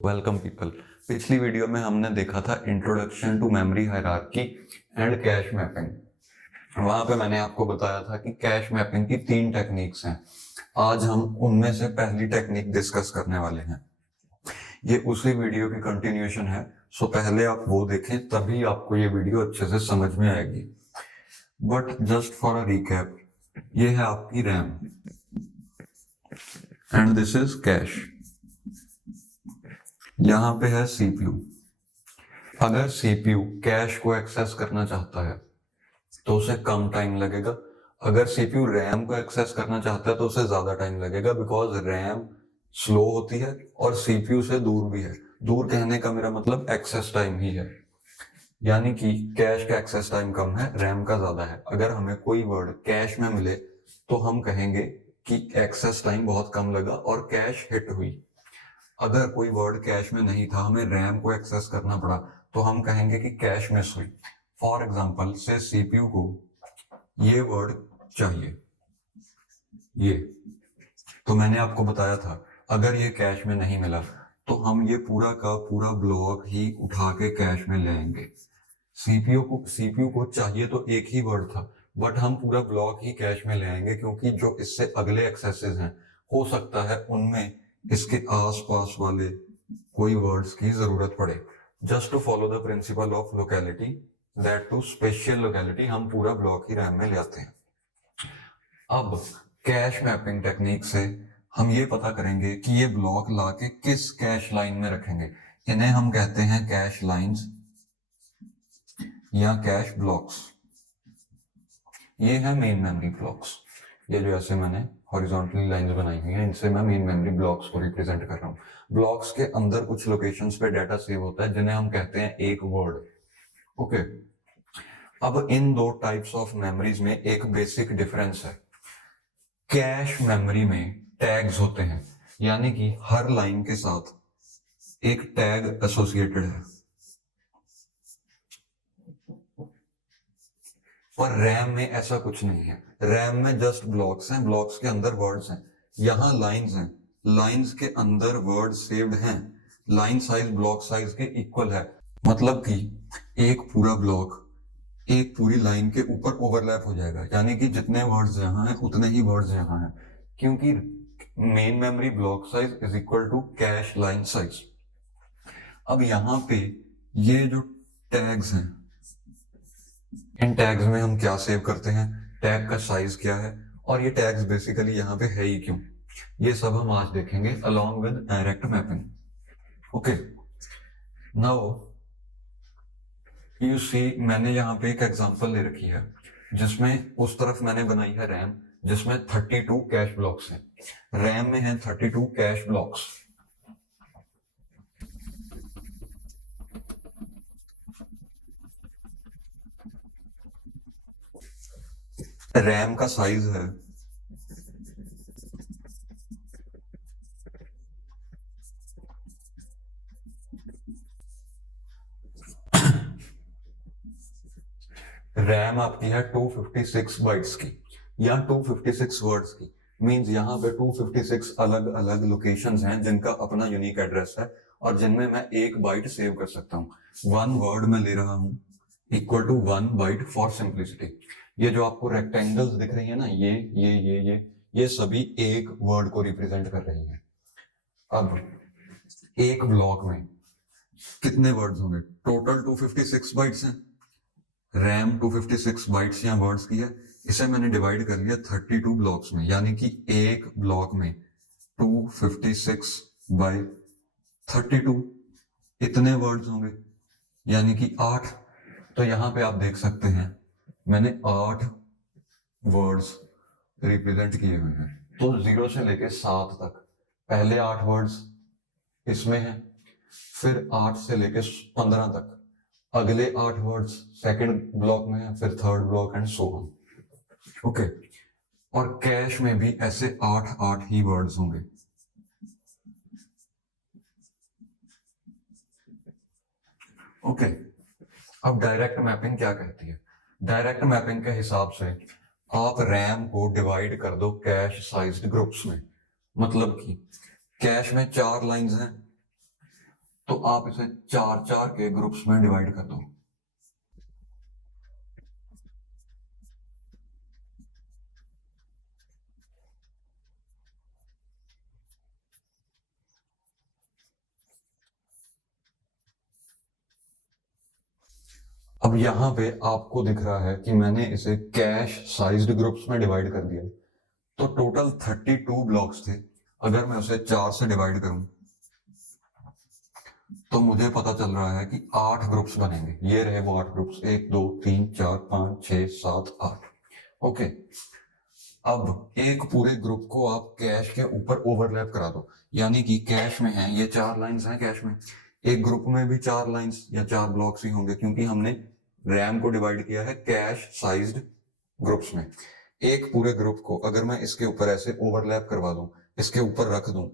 Welcome people. पिछली video में हमने देखा था introduction to memory hierarchy and cache mapping. वहां पे मैंने आपको बताया था कि कैश मैपिंग की 3 टेक्निक्स हैं। आज हम उनमें से पहली टेक्निक डिस्कस करने वाले हैं। ये उसी वीडियो की कंटिन्यूएशन है, सो पहले आप वो देखें, तभी आपको ये वीडियो अच्छे से समझ में आएगी। But just for a recap, ये है आपकी RAM and this is cash. यहां पे है सीपीयू। अगर सीपीयू कैश को एक्सेस करना चाहता है तो उसे कम टाइम लगेगा। अगर सीपीयू रैम को एक्सेस करना चाहता है तो उसे ज्यादा टाइम लगेगा, बिकॉज रैम स्लो होती है और सीपीयू से दूर भी है। दूर कहने का मेरा मतलब एक्सेस टाइम ही है, यानी कि कैश का एक्सेस टाइम कम है, रैम का ज्यादा है। अगर हमें कोई वर्ड कैश में मिले तो हम कहेंगे कि एक्सेस टाइम बहुत कम लगा और कैश हिट हुई। अगर कोई वर्ड कैश में नहीं था, हमें रैम को एक्सेस करना पड़ा, तो हम कहेंगे कि कैश मिस हुई। फॉर एग्जाम्पल से सीपीयू को ये वर्ड चाहिए, ये, तो मैंने आपको बताया था अगर ये कैश में नहीं मिला तो हम ये पूरा का पूरा ब्लॉक ही उठा के कैश में ले आएंगे। सीपीयू को चाहिए तो एक ही वर्ड था, बट हम पूरा ब्लॉक ही कैश में ले आएंगे, क्योंकि जो इससे अगले एक्सेसेस हैं हो सकता है उनमें इसके आसपास वाले कोई वर्ड्स की जरूरत पड़े। Just to follow the principle of locality, that to spatial locality, हम पूरा ब्लॉक ही रैम में ले आते हैं। अब कैश मैपिंग टेक्निक से हम ये पता करेंगे कि ये ब्लॉक लाके किस कैश लाइन में रखेंगे। इन्हें हम कहते हैं कैश लाइंस या कैश ब्लॉक्स। ये है मेन मेमोरी ब्लॉक्स। ये जो ऐसे मैंने हॉरिजॉन्टली लाइंस बनाई हुई हैं, इनसे मैं मेन मेमोरी ब्लॉक्स को रिप्रेजेंट कर रहा हूँ। ब्लॉक्स के अंदर कुछ लोकेशंस पे डाटा सेव होता है जिन्हें हम कहते हैं एक वर्ड। ओके, अब इन दो टाइप्स ऑफ मेमोरीज में एक बेसिक डिफरेंस है। कैश मेमोरी में टैग्स होते हैं, यानी कि हर लाइन के साथ एक टैग एसोसिएटेड है। पर रैम में ऐसा कुछ नहीं है। रैम में जस्ट ब्लॉक्स हैं, ब्लॉक्स के अंदर वर्ड्स हैं। यहाँ लाइंस हैं, लाइंस के अंदर वर्ड सेव्ड हैं। लाइन साइज ब्लॉक साइज के इक्वल है, मतलब कि एक पूरा ब्लॉक एक पूरी लाइन के ऊपर ओवरलैप हो जाएगा, यानी कि जितने वर्ड्स यहाँ हैं उतने ही वर्ड्स यहाँ हैं, क्योंकि main memory block size is equal to cache line size. अब यहाँ पे ये जो टैग्स हैं, इन टैग्स में हम क्या सेव करते हैं, टैग का साइज क्या है, और ये टैग्स बेसिकली यहाँ पे है ही क्यों, ये सब हम आज देखेंगे along with direct mapping. Okay, now you see, मैंने यहाँ पे एक एग्जांपल ले रखी है जिसमें उस तरफ मैंने बनाई है रैम, जिसमें 32 कैश ब्लॉक्स हैं। रैम में है 32 कैश ब्लॉक्स। रैम का साइज है 256 बाइट्स की या 256 वर्ड्स की। मींस यहाँ पे 256 अलग अलग लोकेशंस हैं जिनका अपना यूनिक एड्रेस है और जिनमें मैं एक बाइट सेव कर सकता हूँ। 1 वर्ड में ले रहा हूँ equal to 1 byte for simplicity. ये जो आपको रेक्टेंगल्स दिख रही है ना, ये सभी एक वर्ड को रिप्रेजेंट कर रही हैं। अब एक ब्लॉक में कितने वर्ड्स होंगे? टोटल 256 बाइट्स हैं। रैम 256 बाइट्स या वर्ड्स की है, इसे मैंने डिवाइड कर लिया 32 ब्लॉक्स में, यानी कि एक ब्लॉक में 256 बाय 32 इतने वर्ड्स होंगे, यानी कि 8। तो यहां पे आप देख सकते हैं मैंने 8 वर्ड्स रिप्रेजेंट किए हुए हैं। तो 0 से लेके 7 तक पहले 8 वर्ड्स इसमें है, फिर 8 से लेके 15 तक अगले 8 वर्ड्स सेकंड ब्लॉक में है, फिर third block and so on. Okay, और कैश में भी ऐसे 8 ही वर्ड्स होंगे। ओके, अब डायरेक्ट मैपिंग क्या कहती है? डायरेक्ट मैपिंग के हिसाब से आप रैम को डिवाइड कर दो कैश साइज्ड ग्रुप्स में। मतलब कि कैश में 4 लाइंस हैं, तो आप इसे 4-4 के ग्रुप्स में डिवाइड कर दो। अब यहां पे आपको दिख रहा है कि मैंने इसे कैश साइज्ड ग्रुप्स में डिवाइड कर दिया। तो टोटल 32 ब्लॉक्स थे। अगर मैं उसे 4 से डिवाइड करूं तो मुझे पता चल रहा है कि 8 ग्रुप्स बनेंगे। ये रहे वो 8 ग्रुप्स, 1 2 3 4 5 6 7 8। ओके, अब एक पूरे ग्रुप को आप कैश के ऊपर ओवरलैप करा दो, यानी कि कैश में है ये 4 लाइंस हैं कैश में, एक ग्रुप में भी 4 लाइंस या 4 ब्लॉक्स ही होंगे, क्योंकि हमने रैम को डिवाइड किया है कैश साइज्ड ग्रुप्स में। एक पूरे ग्रुप को अगर मैं इसके ऊपर ऐसे ओवरलैप करवा दूं, इसके ऊपर रख दूं,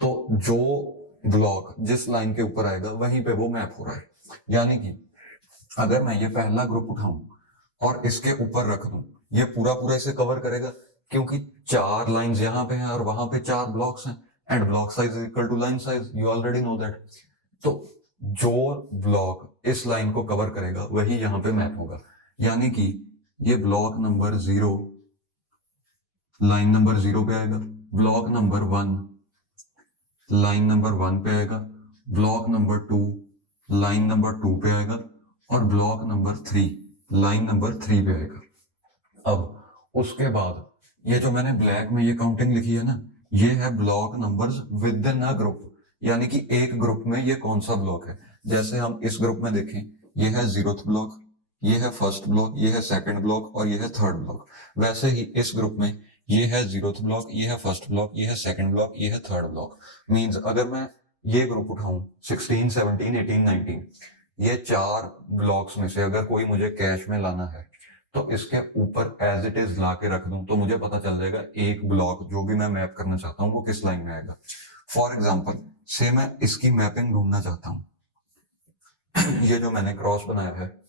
तो जो ब्लॉक जिस लाइन के ऊपर आएगा वहीं पे वो मैप हो रहा है। यानी कि अगर मैं ये पहला ग्रुप उठाऊं और इसके ऊपर रख दूं, ये पूरा पूरा इसे कवर करेगा, क्योंकि 4 लाइंस यहाँ पे हैं और वहां पे 4 ब्लॉक्स हैं। And block size is equal to line size, you already know that. तो जो ब्लॉक इस लाइन को कवर करेगा वही यहाँ पे मैप होगा। यानी कि ये ब्लॉक नंबर 0 लाइन नंबर 0 पे आएगा, ब्लॉक नंबर 1 लाइन नंबर 1 पे आएगा, ब्लॉक नंबर 2 लाइन नंबर 2 पे आएगा, और ब्लॉक नंबर 3 लाइन नंबर 3 पे आएगा। अब उसके बाद ये जो मैंने ब्लैक में ये काउंटिंग लिखी है ना, ये है block numbers with in a group, यानी कि एक ग्रुप में ये कौन सा ब्लॉक है। जैसे हम इस ग्रुप में देखें, ये है 0th ब्लॉक, ये है फर्स्ट ब्लॉक, ये है सेकंड ब्लॉक और ये है थर्ड ब्लॉक। वैसे ही इस ग्रुप में ये है 0th ब्लॉक, ये है फर्स्ट ब्लॉक, ये है सेकंड ब्लॉक, ये है थर्ड ब्लॉक। मींस अगर मैं ये ग्रुप उठाऊं 16 17 18 19, ये 4 ब्लॉक्स में से अगर कोई मुझे कैश में लाना है तो इसके ऊपर एज इट इज ला के रख दूं तो मुझे पता चल जाएगा एक ब्लॉक जो भी मैं मैप करना चाहता हूं वो किस लाइन में आएगा। फॉर एग्जाम्पल से मैं इसकी मैपिंग ढूंढना चाहता हूं। ये जो मैंने क्रॉस बनाया है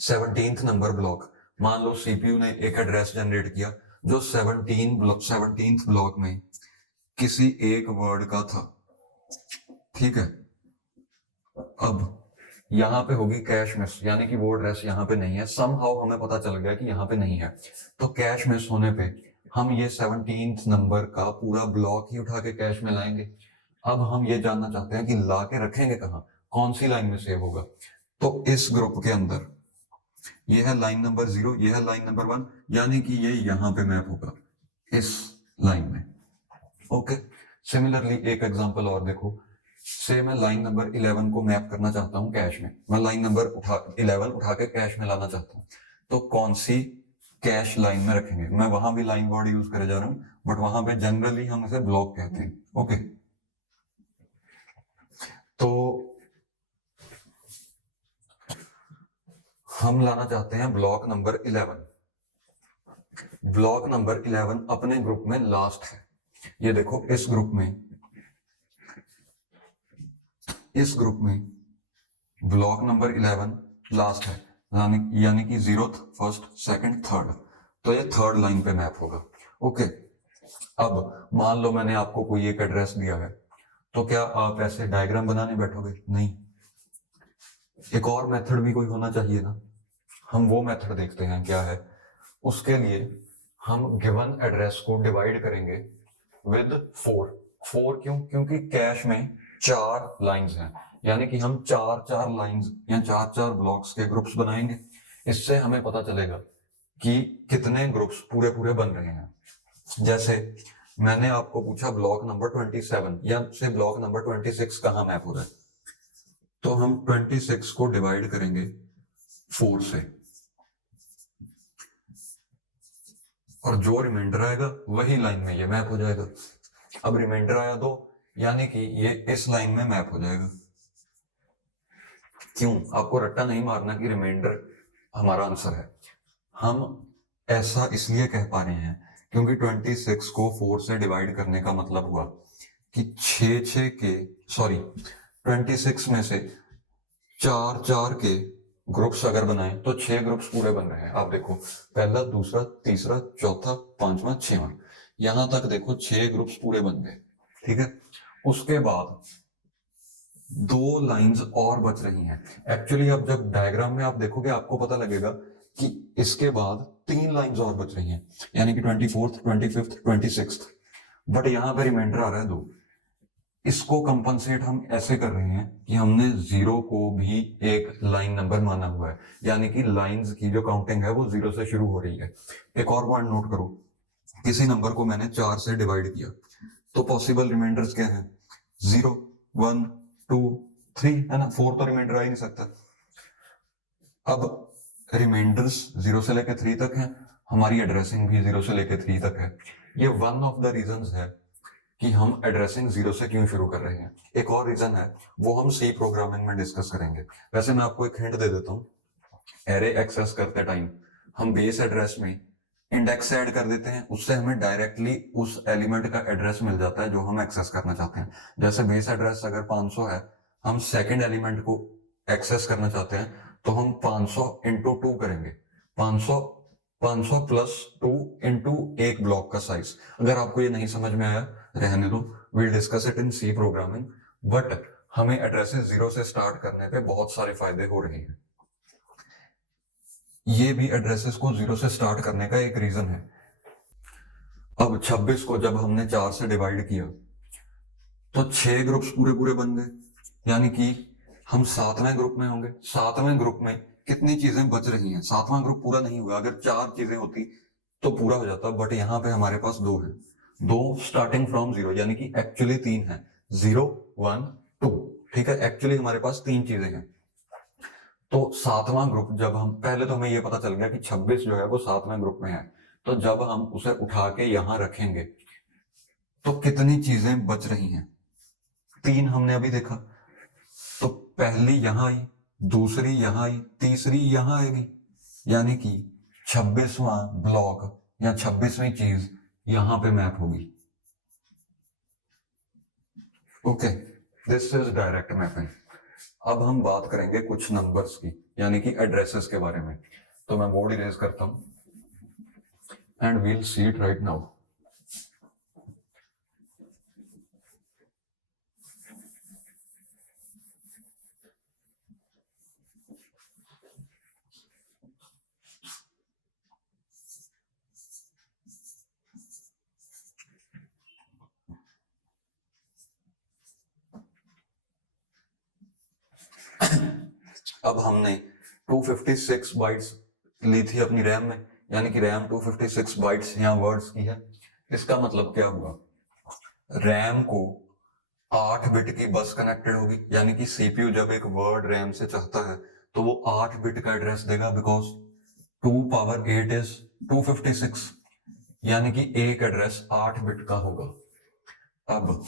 17th नंबर ब्लॉक, मान लो सीपीयू ने एक एड्रेस जनरेट किया जो 17th ब्लॉक में किसी एक वर्ड का था, ठीक है। अब यहाँ पे होगी कैश मिस, यानी कि वो एड्रेस यहाँ पे नहीं है, समहाउ हमें पता चल गया कि यहाँ पे नहीं है। तो कैश मिस होने पे हम ये 17th नंबर का पूरा ब्लॉक ही उठा के कैश में लाएंगे। अब हम ये जानना चाहते हैं कि ला के रखेंगे कहाँ, कौन सी लाइन में सेव होगा। तो इस ग्रुप के अंदर ये है लाइन नंबर 0, ये है लाइन नंबर 1, यानी कि ये यहाँ पे मैप होगा इस लाइन में। ओके, सिमिलरली एक एग्जांपल और देखो, से मैं लाइन नंबर 11 को मैप करना चाहता हूं कैश में, मैं लाइन नंबर 11 उठा के कैश में लाना चाहता हूं, तो कौन सी कैश लाइन में रखेंगे। मैं वहां भी लाइन वर्ड यूज करे जा रहा हूं, बट वहां पे जनरली हम इसे ब्लॉक कहते हैं। ओके, तो हम लाना चाहते हैं ब्लॉक नंबर 11। ब्लॉक नंबर 11 अपने ग्रुप में लास्ट है। ये देखो इस ग्रुप में ब्लॉक नंबर 11 लास्ट है, यानी कि 0th फर्स्ट सेकंड थर्ड, तो ये थर्ड लाइन पे मैप होगा। ओके, अब मान लो मैंने आपको कोई एक एड्रेस दिया है, तो क्या आप ऐसे डायग्राम बनाने बैठोगे? नहीं, एक और मेथड भी कोई होना चाहिए ना। हम वो मेथड देखते हैं क्या है। उसके लिए हम गिवन एड्रेस को डिवाइड करेंगे विद 4 क्यों? क्योंकि कैश में 4 लाइंस हैं, यानी कि हम 4 लाइंस या 4 ब्लॉक्स के ग्रुप्स बनाएंगे। इससे हमें पता चलेगा कि कितने ग्रुप्स पूरे पूरे बन रहे हैं। जैसे मैंने आपको पूछा ब्लॉक नंबर 27 या से ब्लॉक नंबर 26 कहाँ मैप हो रहा है, तो हम 26 को डिवाइड करेंगे 4 से, और जो रिमाइंडर आएगा वही लाइन में ये मैप हो जाएगा। अब रिमाइंडर आया 2, यानी कि ये इस लाइन में मैप हो जाएगा। क्यों? आपको रट्टा नहीं मारना कि रिमाइंडर हमारा आंसर है। हम ऐसा इसलिए कह पा रहे हैं क्योंकि 26 को 4 से डिवाइड करने का मतलब हुआ कि 26 में से 4 के ग्रुप्स अगर बनाए तो 6 ग्रुप्स पूरे बन रहे हैं। आप देखो, पहला, दूसरा, तीसरा, चौथा, पांचवा, छठवां, यहां तक देखो 6 ग्रुप्स पूरे बन गए, ठीक है। उसके बाद दो लाइंस और बच रही हैं। एक्चुअली अब जब डायग्राम में आप देखोगे आपको पता लगेगा कि इसके बाद 3 लाइंस और बच रही हैं, यानी कि 24th, 25th, 26th, बट यहां पे रिमाइंडर आ रहा है 2। इसको कंपनसेट हम ऐसे कर रहे हैं कि हमने 0 को भी एक लाइन नंबर माना हुआ है, यानी कि लाइंस की जो काउंटिंग है वो 0 से शुरू हो रही है। एक और पॉइंट नोट करो, किसी नंबर को मैंने 4 से डिवाइड किया तो पॉसिबल रिमाइंडर्स क्या है? 0, 1, 2, 3, है ना। 4 तो रिमाइंडर आ ही नहीं सकता। अब रिमाइंडर्स 0 से लेकर 3 तक है, हमारी एड्रेसिंग भी 0 से लेकर 3 तक है। ये वन ऑफ द रीजंस है कि हम एड्रेसिंग 0 से क्यों शुरू कर रहे हैं। एक और रीजन है, वो हम सी प्रोग्रामिंग में डिस्कस करेंगे। वैसे मैं आपको एक हिंट दे देता हूँ, एरे एक्सेस करते टाइम हम बेस एड्रेस में इंडेक्स ऐड कर देते हैं, उससे हमें डायरेक्टली उस एलिमेंट का एड्रेस मिल जाता है जो हम एक्सेस करना चाहते हैं। जैसे बेस एड्रेस अगर 500 है, हम सेकंड एलिमेंट को एक्सेस करना चाहते हैं तो हम 500 इंटू 2 करेंगे। 500 प्लस 2 इंटू एक ब्लॉक का साइज। अगर आपको ये नहीं समझ में आया रहने दो, will discuss it in C programming. But हमें एड्रेसेस 0 से स्टार्ट करने पे बहुत सारे फायदे हो रहे हैं। ये भी एड्रेसेस को 0 से स्टार्ट करने का एक रीजन है। अब 26 को जब हमने 4 से डिवाइड किया तो 6 ग्रुप्स पूरे पूरे बन गए, यानी कि हम 7वें ग्रुप में होंगे। 7वें ग्रुप में कितनी चीजें बच रही हैं? 7वां ग्रुप पूरा नहीं हुआ। अगर 4 चीजें होती तो पूरा हो जाता, बट यहाँ पे हमारे पास 2 है। 2 स्टार्टिंग फ्रॉम 0, यानी कि एक्चुअली 3 है। 0, 1, 2, ठीक है। एक्चुअली हमारे पास 3 चीजें हैं। तो 7वां ग्रुप जब हम, पहले तो हमें ये पता चल गया कि 26 जो है वो 7वें ग्रुप में है, तो जब हम उसे उठा के यहां रखेंगे तो कितनी चीजें बच रही हैं? 3 हमने अभी देखा। तो पहली यहां आई, दूसरी यहां आई, तीसरी यहां आएगी, यानी कि 26वां ब्लॉक या 26वीं चीज यहां पे मैप होगी। Okay, this is direct mapping. अब हम बात करेंगे कुछ नंबर्स की, यानी कि एड्रेसेस के बारे में। तो मैं बोर्ड इरेज करता हूं and we'll see it right now. अब हमने 256 बाइट्स ली थी अपनी रैम में, यानी कि रैम 256 बाइट्स यहाँ वर्ड्स की है। इसका मतलब क्या हुआ? रैम को 8 बिट की बस कनेक्टेड होगी, यानी कि सीपीयू जब एक वर्ड रैम से चाहता है तो वो 8 बिट का एड्रेस देगा, बिकॉज 2 पावर 8 इज 256, यानी कि एक एड्रेस 8 बिट का होगा। अब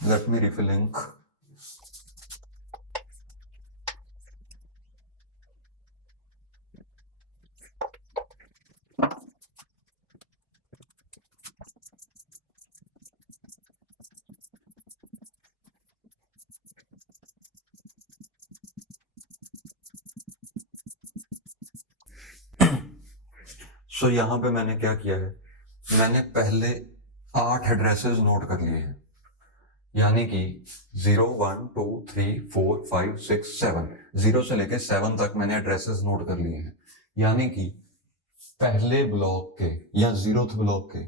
लेट मी रिफिल लिंक। सो यहां पे मैंने क्या किया है, मैंने पहले 8 एड्रेसेस नोट कर लिए हैं, यानी कि 0, 1, 2, 3, 4, 5, 6, 7, 0 से लेके 7 तक मैंने एड्रेसेस नोट कर लिए हैं। यानी कि पहले ब्लॉक के या 0th ब्लॉक के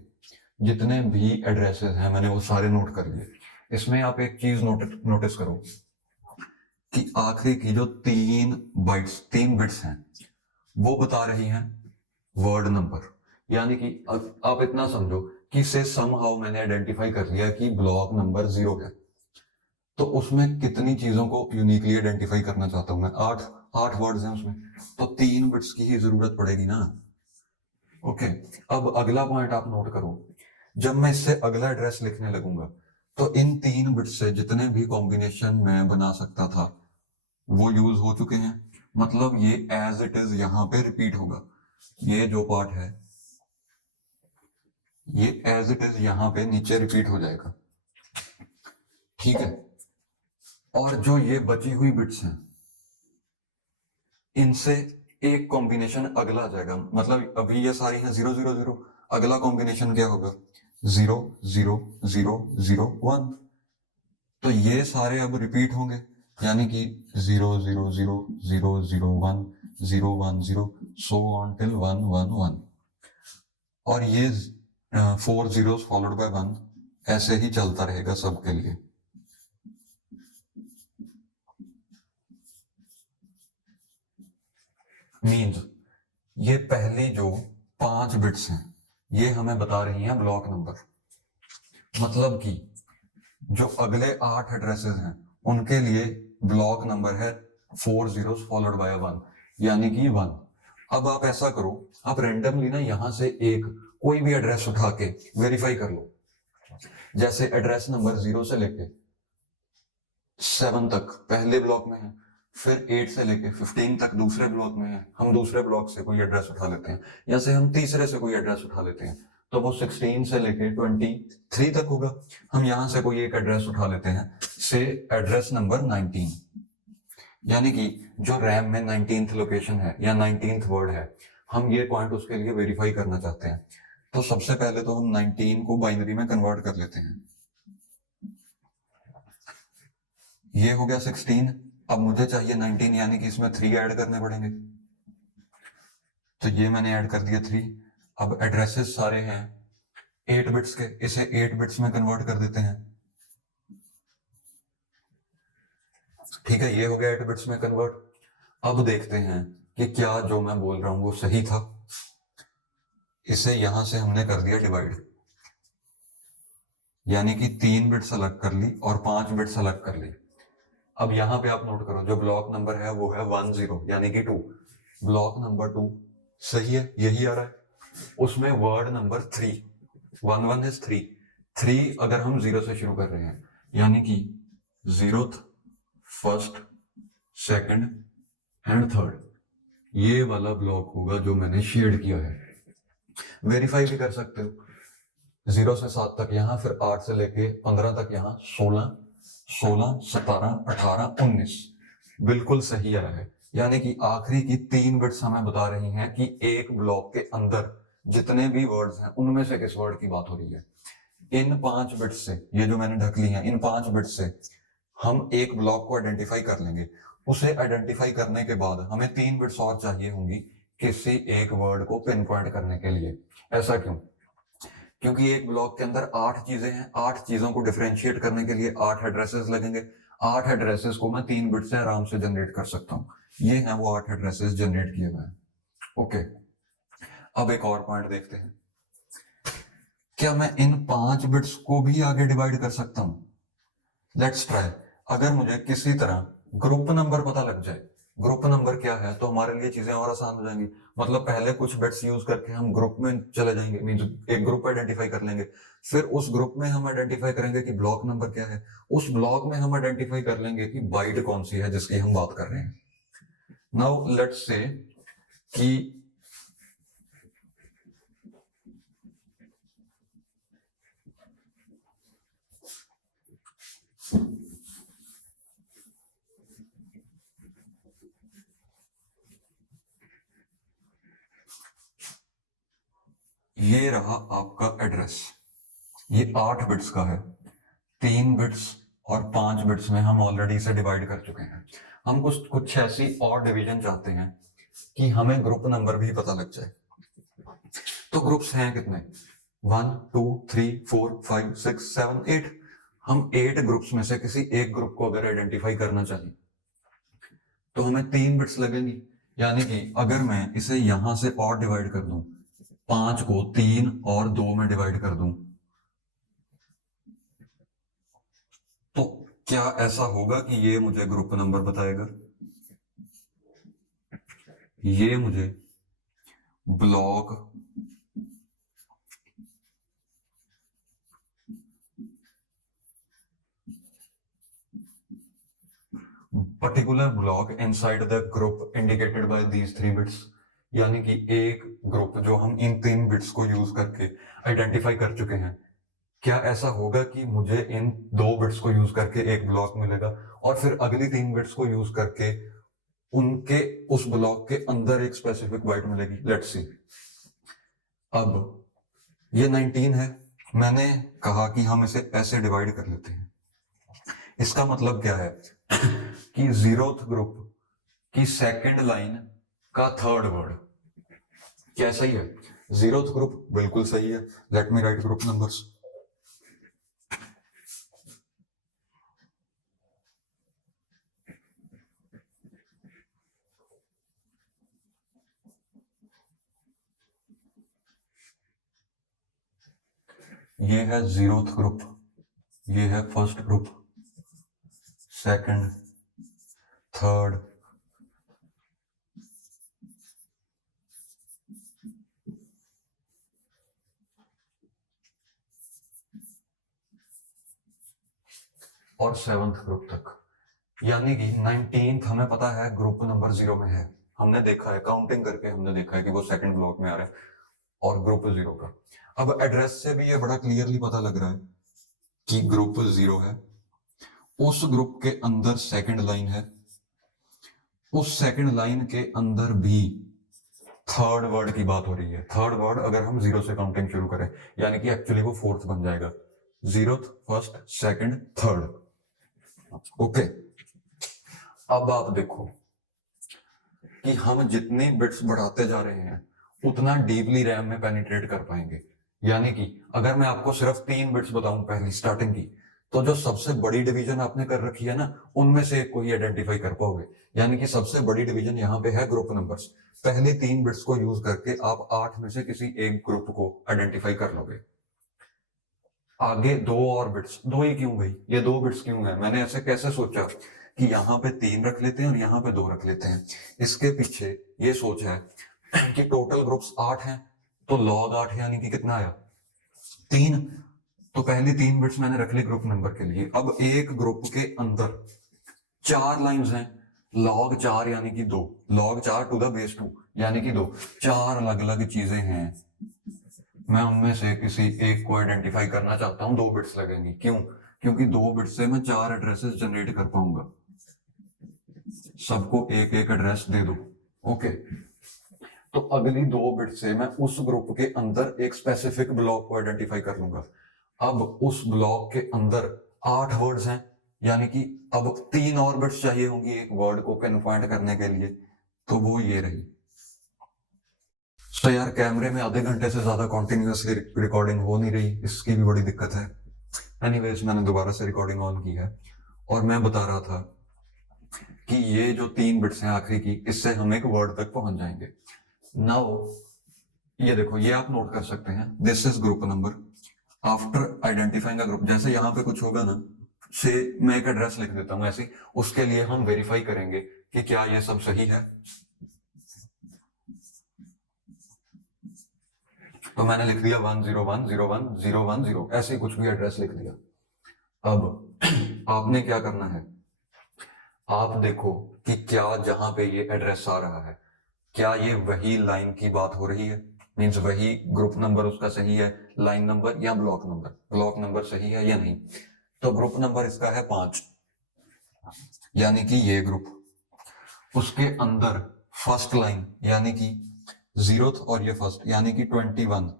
जितने भी एड्रेसेस हैं मैंने वो सारे नोट कर लिए। इसमें आप एक चीज नोटिस करो कि आखिरी की जो 3 बिट्स हैं वो बता रही हैं वर्ड नंबर, यानी कि आप इतना समझो कि से समहाउ मैंने आइडेंटिफाई कर लिया कि ब्लॉक नंबर 0 है, तो उसमें कितनी चीजों को यूनिकली आइडेंटिफाई करना चाहता हूं मैं? 8 वर्ड्स हैं उसमें, तो 3 बिट्स की ही जरूरत पड़ेगी ना। ओके, अब अगला पॉइंट आप नोट करो, जब मैं इससे अगला एड्रेस लिखने लगूंगा तो इन 3 बिट्स से जितने भी कॉम्बिनेशन मैं बना सकता था वो यूज हो चुके हैं। मतलब ये एज इट इज यहां पे रिपीट होगा। ये जो पार्ट है ये एज इट इज यहां पे नीचे रिपीट हो जाएगा, ठीक है। और जो ये बची हुई बिट्स हैं इनसे एक कॉम्बिनेशन अगला आ जाएगा। मतलब अभी ये सारी हैं 0 0 0, अगला कॉम्बिनेशन क्या होगा? 0 0 0 0 1। तो ये सारे अब रिपीट होंगे, यानी कि 0 0 0 0 0 1 0 1 0 सो ऑन टिल 1 1 1, और ये 4 zeros फॉलोड बाय 1 ऐसे ही चलता रहेगा सबके लिए। मीन्स ये पहली जो 5 बिट्स हैं ये हमें बता रही हैं ब्लॉक नंबर, मतलब कि जो अगले 8 एड्रेसेस हैं उनके लिए ब्लॉक नंबर है 4 zeros फॉलोड बाय 1, यानी कि 1। अब आप ऐसा करो, आप रैंडमली ना यहां से एक कोई भी एड्रेस उठा के वेरीफाई कर लो। जैसे एड्रेस नंबर 0 से लेके 7 तक पहले ब्लॉक में है, फिर 8 से लेके 15 तक दूसरे ब्लॉक में है। हम दूसरे ब्लॉक से कोई एड्रेस उठा लेते हैं, या से हम तीसरे से कोई एड्रेस उठा लेते हैं, तो वो 16 से लेके 23 तक होगा। हम यहां से कोई एक एड्रेस उठा लेते हैं, से एड्रेस नंबर 19, यानी कि जो रैम में 19th लोकेशन है या 19th वर्ड है, हम ये पॉइंट उसके लिए वेरीफाई करना चाहते हैं। तो सबसे पहले तो हम 19 को बाइनरी में कन्वर्ट कर लेते हैं। ये हो गया 16, अब मुझे चाहिए 19, यानी कि इसमें 3 ऐड करने पड़ेंगे, तो ये मैंने ऐड कर दिया 3। अब एड्रेसेस सारे हैं 8 बिट्स के, इसे 8 बिट्स में कन्वर्ट कर देते हैं। ठीक है, ये हो गया 8 बिट्स में कन्वर्ट। अब देखते हैं कि क्या जो मैं बोल रहा हूं वो सही था। इसे यहां से हमने कर दिया डिवाइड, यानी कि 3 बिट्स अलग कर ली और 5 बिट्स अलग कर ली। अब यहां पे आप नोट करो, जो ब्लॉक नंबर है वो है 1 0, यानी कि 2। ब्लॉक नंबर 2 सही है, यही आ रहा है। उसमें वर्ड नंबर 3, 1 1 इज 3, 3 अगर हम 0 से शुरू कर रहे हैं, यानी कि 0th, 1st, 2nd and 3rd, ये वाला ब्लॉक होगा जो मैंने शेड किया है। वेरीफाई भी कर सकते हो, 0 से 7 तक यहाँ, फिर 8 से लेके 15 तक यहाँ, 16 16 17 18 19 बिल्कुल सही आया है। यानी कि आखिरी की 3 बिट्स हमें बता रही हैं कि एक ब्लॉक के अंदर जितने भी वर्ड्स हैं उनमें से किस वर्ड की बात हो रही है। इन 5 बिट्स से, ये जो मैंने ढक ली हैं, इन 5 बिट्स से हम एक ब्लॉक को आइडेंटिफाई कर लेंगे। उसे आइडेंटिफाई करने के बाद हमें 3 बिट्स और चाहिए होंगी किसी एक वर्ड को पिन पॉइंट करने के लिए। ऐसा क्यों? क्योंकि एक ब्लॉक के अंदर 8 चीजें हैं, 8 चीजों को डिफरेंशिएट करने के लिए 8 एड्रेसेस लगेंगे। 8 एड्रेसेस को मैं 3 बिट से आराम से जनरेट कर सकता हूं। ये हैं वो 8 एड्रेसेस जनरेट किए हुए हैं। ओके, अब एक और पॉइंट देखते हैं, क्या मैं इन 5 बिट्स को भी आगे डिवाइड कर सकता हूं? Let's try. अगर मुझे किसी तरह ग्रुप नंबर पता लग जाए, ग्रुप नंबर क्या है, तो हमारे लिए चीजें और आसान हो जाएंगी। मतलब पहले कुछ बिट्स यूज करके हम ग्रुप में चले जाएंगे, मींस एक ग्रुप आइडेंटिफाई कर लेंगे, फिर उस ग्रुप में हम आइडेंटिफाई करेंगे कि ब्लॉक नंबर क्या है, उस ब्लॉक में हम आइडेंटिफाई कर लेंगे कि बाइट कौन सी है जिसकी हम बात कर रहे हैं। नाउ लेट्स से कि ये रहा आपका एड्रेस, ये 8 बिट्स का है, 3 बिट्स और 5 बिट्स में हम ऑलरेडी इसे डिवाइड कर चुके हैं। हम कुछ ऐसी और डिवीजन चाहते हैं कि हमें ग्रुप नंबर भी पता लग जाए। तो ग्रुप्स हैं कितने? 1 2 3 4 5 6 7 8। हम 8 ग्रुप्स में से किसी एक ग्रुप को अगर आइडेंटिफाई करना चाहिए तो हमें 3 बिट्स लगेंगी। यानी कि अगर मैं इसे यहां से और डिवाइड कर दूं, 5 को 3 और 2 में डिवाइड कर दूं, तो क्या ऐसा होगा कि ये मुझे ग्रुप नंबर बताएगा? ये मुझे block particular block inside the group indicated by these 3 bits, यानी कि एक ग्रुप जो हम इन 3 बिट्स को यूज करके आइडेंटिफाई कर चुके हैं, क्या ऐसा होगा कि मुझे इन 2 बिट्स को यूज करके एक ब्लॉक मिलेगा और फिर अगली 3 बिट्स को यूज करके उनके उस ब्लॉक के अंदर एक स्पेसिफिक बाइट मिलेगी? Let's see. अब ये 19 है, मैंने कहा कि हम इसे ऐसे डिवाइड कर लेते हैं। इसका मतलब क्या है कि जीरोथ ग्रुप की सेकंड लाइन का थर्ड वर्ड क्या सही है? जीरोथ ग्रुप बिल्कुल सही है। Let me right group numbers. ये है जीरोथ ग्रुप, ये है फर्स्ट ग्रुप, सेकंड, थर्ड, और सेवंथ ग्रुप तक। यानी कि 19th हमें पता है ग्रुप नंबर 0 में है, हमने देखा है काउंटिंग करके, हमने देखा है कि वो सेकंड ब्लॉक में आ रहा है और ग्रुप 0 का। अब एड्रेस से भी ये बड़ा क्लियरली पता लग रहा है कि ग्रुप 0 है, उस ग्रुप के अंदर सेकंड लाइन है, उस सेकंड लाइन के अंदर भी थर्ड वर्ड की बात हो रही है। थर्ड वर्ड अगर हम 0 से काउंटिंग शुरू करें यानी कि एक्चुअली वो फोर्थ बन जाएगा, zeroth, first, second, third. Okay, अब आप देखो कि हम जितनी बिट्स बढ़ाते जा रहे हैं उतना डीपली रैम में पेनिट्रेट कर पाएंगे। यानी कि अगर मैं आपको सिर्फ 3 बिट्स बताऊं पहली स्टार्टिंग की, तो जो सबसे बड़ी डिवीजन आपने कर रखी है ना, उनमें से एक को ही आइडेंटिफाई कर पाओगे। यानी कि सबसे बड़ी डिवीजन यहाँ पे है ग्रुप नंबर्स। पहले 3 बिट्स को यूज करके आप 8 में से किसी एक ग्रुप को आइडेंटिफाई कर लोगे। आगे 2 और बिट्स, 2 ही क्यों भाई, ये 2 बिट्स क्यों है? मैंने ऐसे कैसे सोचा कि यहाँ पे 3 रख लेते हैं और यहाँ पे 2 रख लेते हैं। इसके पीछे ये सोच है कि टोटल ग्रुप्स 8 हैं, तो लॉग 8 यानी कि कितना आया? 3। तो पहली 3 बिट्स मैंने रख ली ग्रुप नंबर के लिए। अब एक ग्रुप के अंदर 4 लाइंस हैं, लॉग 4 यानी कि 2, लॉग 4 टू द बेस 2 यानी कि 2। 4 अलग अलग चीजें हैं, मैं उनमें से किसी एक को आइडेंटिफाई करना चाहता हूं, 2 बिट्स लगेंगी। क्यों? क्योंकि 2 बिट्स से मैं 4 एड्रेसेस जनरेट कर पाऊंगा। सबको एक एक एड्रेस दे दो। ओके, तो अगली 2 बिट से मैं उस ग्रुप के अंदर एक स्पेसिफिक ब्लॉक को आइडेंटिफाई कर लूंगा। अब उस ब्लॉक के अंदर 8 वर्ड्स हैं, यानी कि अब 3 और बिट्स चाहिए होंगी एक वर्ड को पिन पॉइंट करने के लिए, तो वो ये रही। तो यार कैमरे में आधे घंटे से ज्यादा कॉन्टिन्यूसली रिकॉर्डिंग हो नहीं रही, इसकी भी बड़ी दिक्कत है। एनीवेज मैंने दोबारा से रिकॉर्डिंग ऑन की है और मैं बता रहा था कि ये जो 3 बिट्स हैं आखिरी की, इससे हम एक वर्ड तक पहुंच जाएंगे। नाउ ये देखो, ये आप नोट कर सकते हैं, this is group number. After identifying a group, जैसे यहाँ पे कुछ होगा ना, से मैं एक एड्रेस लिख देता हूँ ऐसे, उसके लिए हम वेरीफाई करेंगे कि क्या ये सब सही है। तो मैंने लिख दिया 101010110, ऐसे कुछ भी एड्रेस लिख दिया। अब आपने क्या करना है, आप देखो कि क्या जहां पे ये एड्रेस आ रहा है, क्या ये वही लाइन की बात हो रही है, मीन्स वही ग्रुप नंबर उसका सही है, लाइन नंबर या ब्लॉक नंबर सही है या नहीं। तो ग्रुप नंबर इसका है 5, यानी कि ये ग्रुप, उसके अंदर फर्स्ट लाइन यानी कि जीरोथ और ये फर्स्ट यानी कि 21,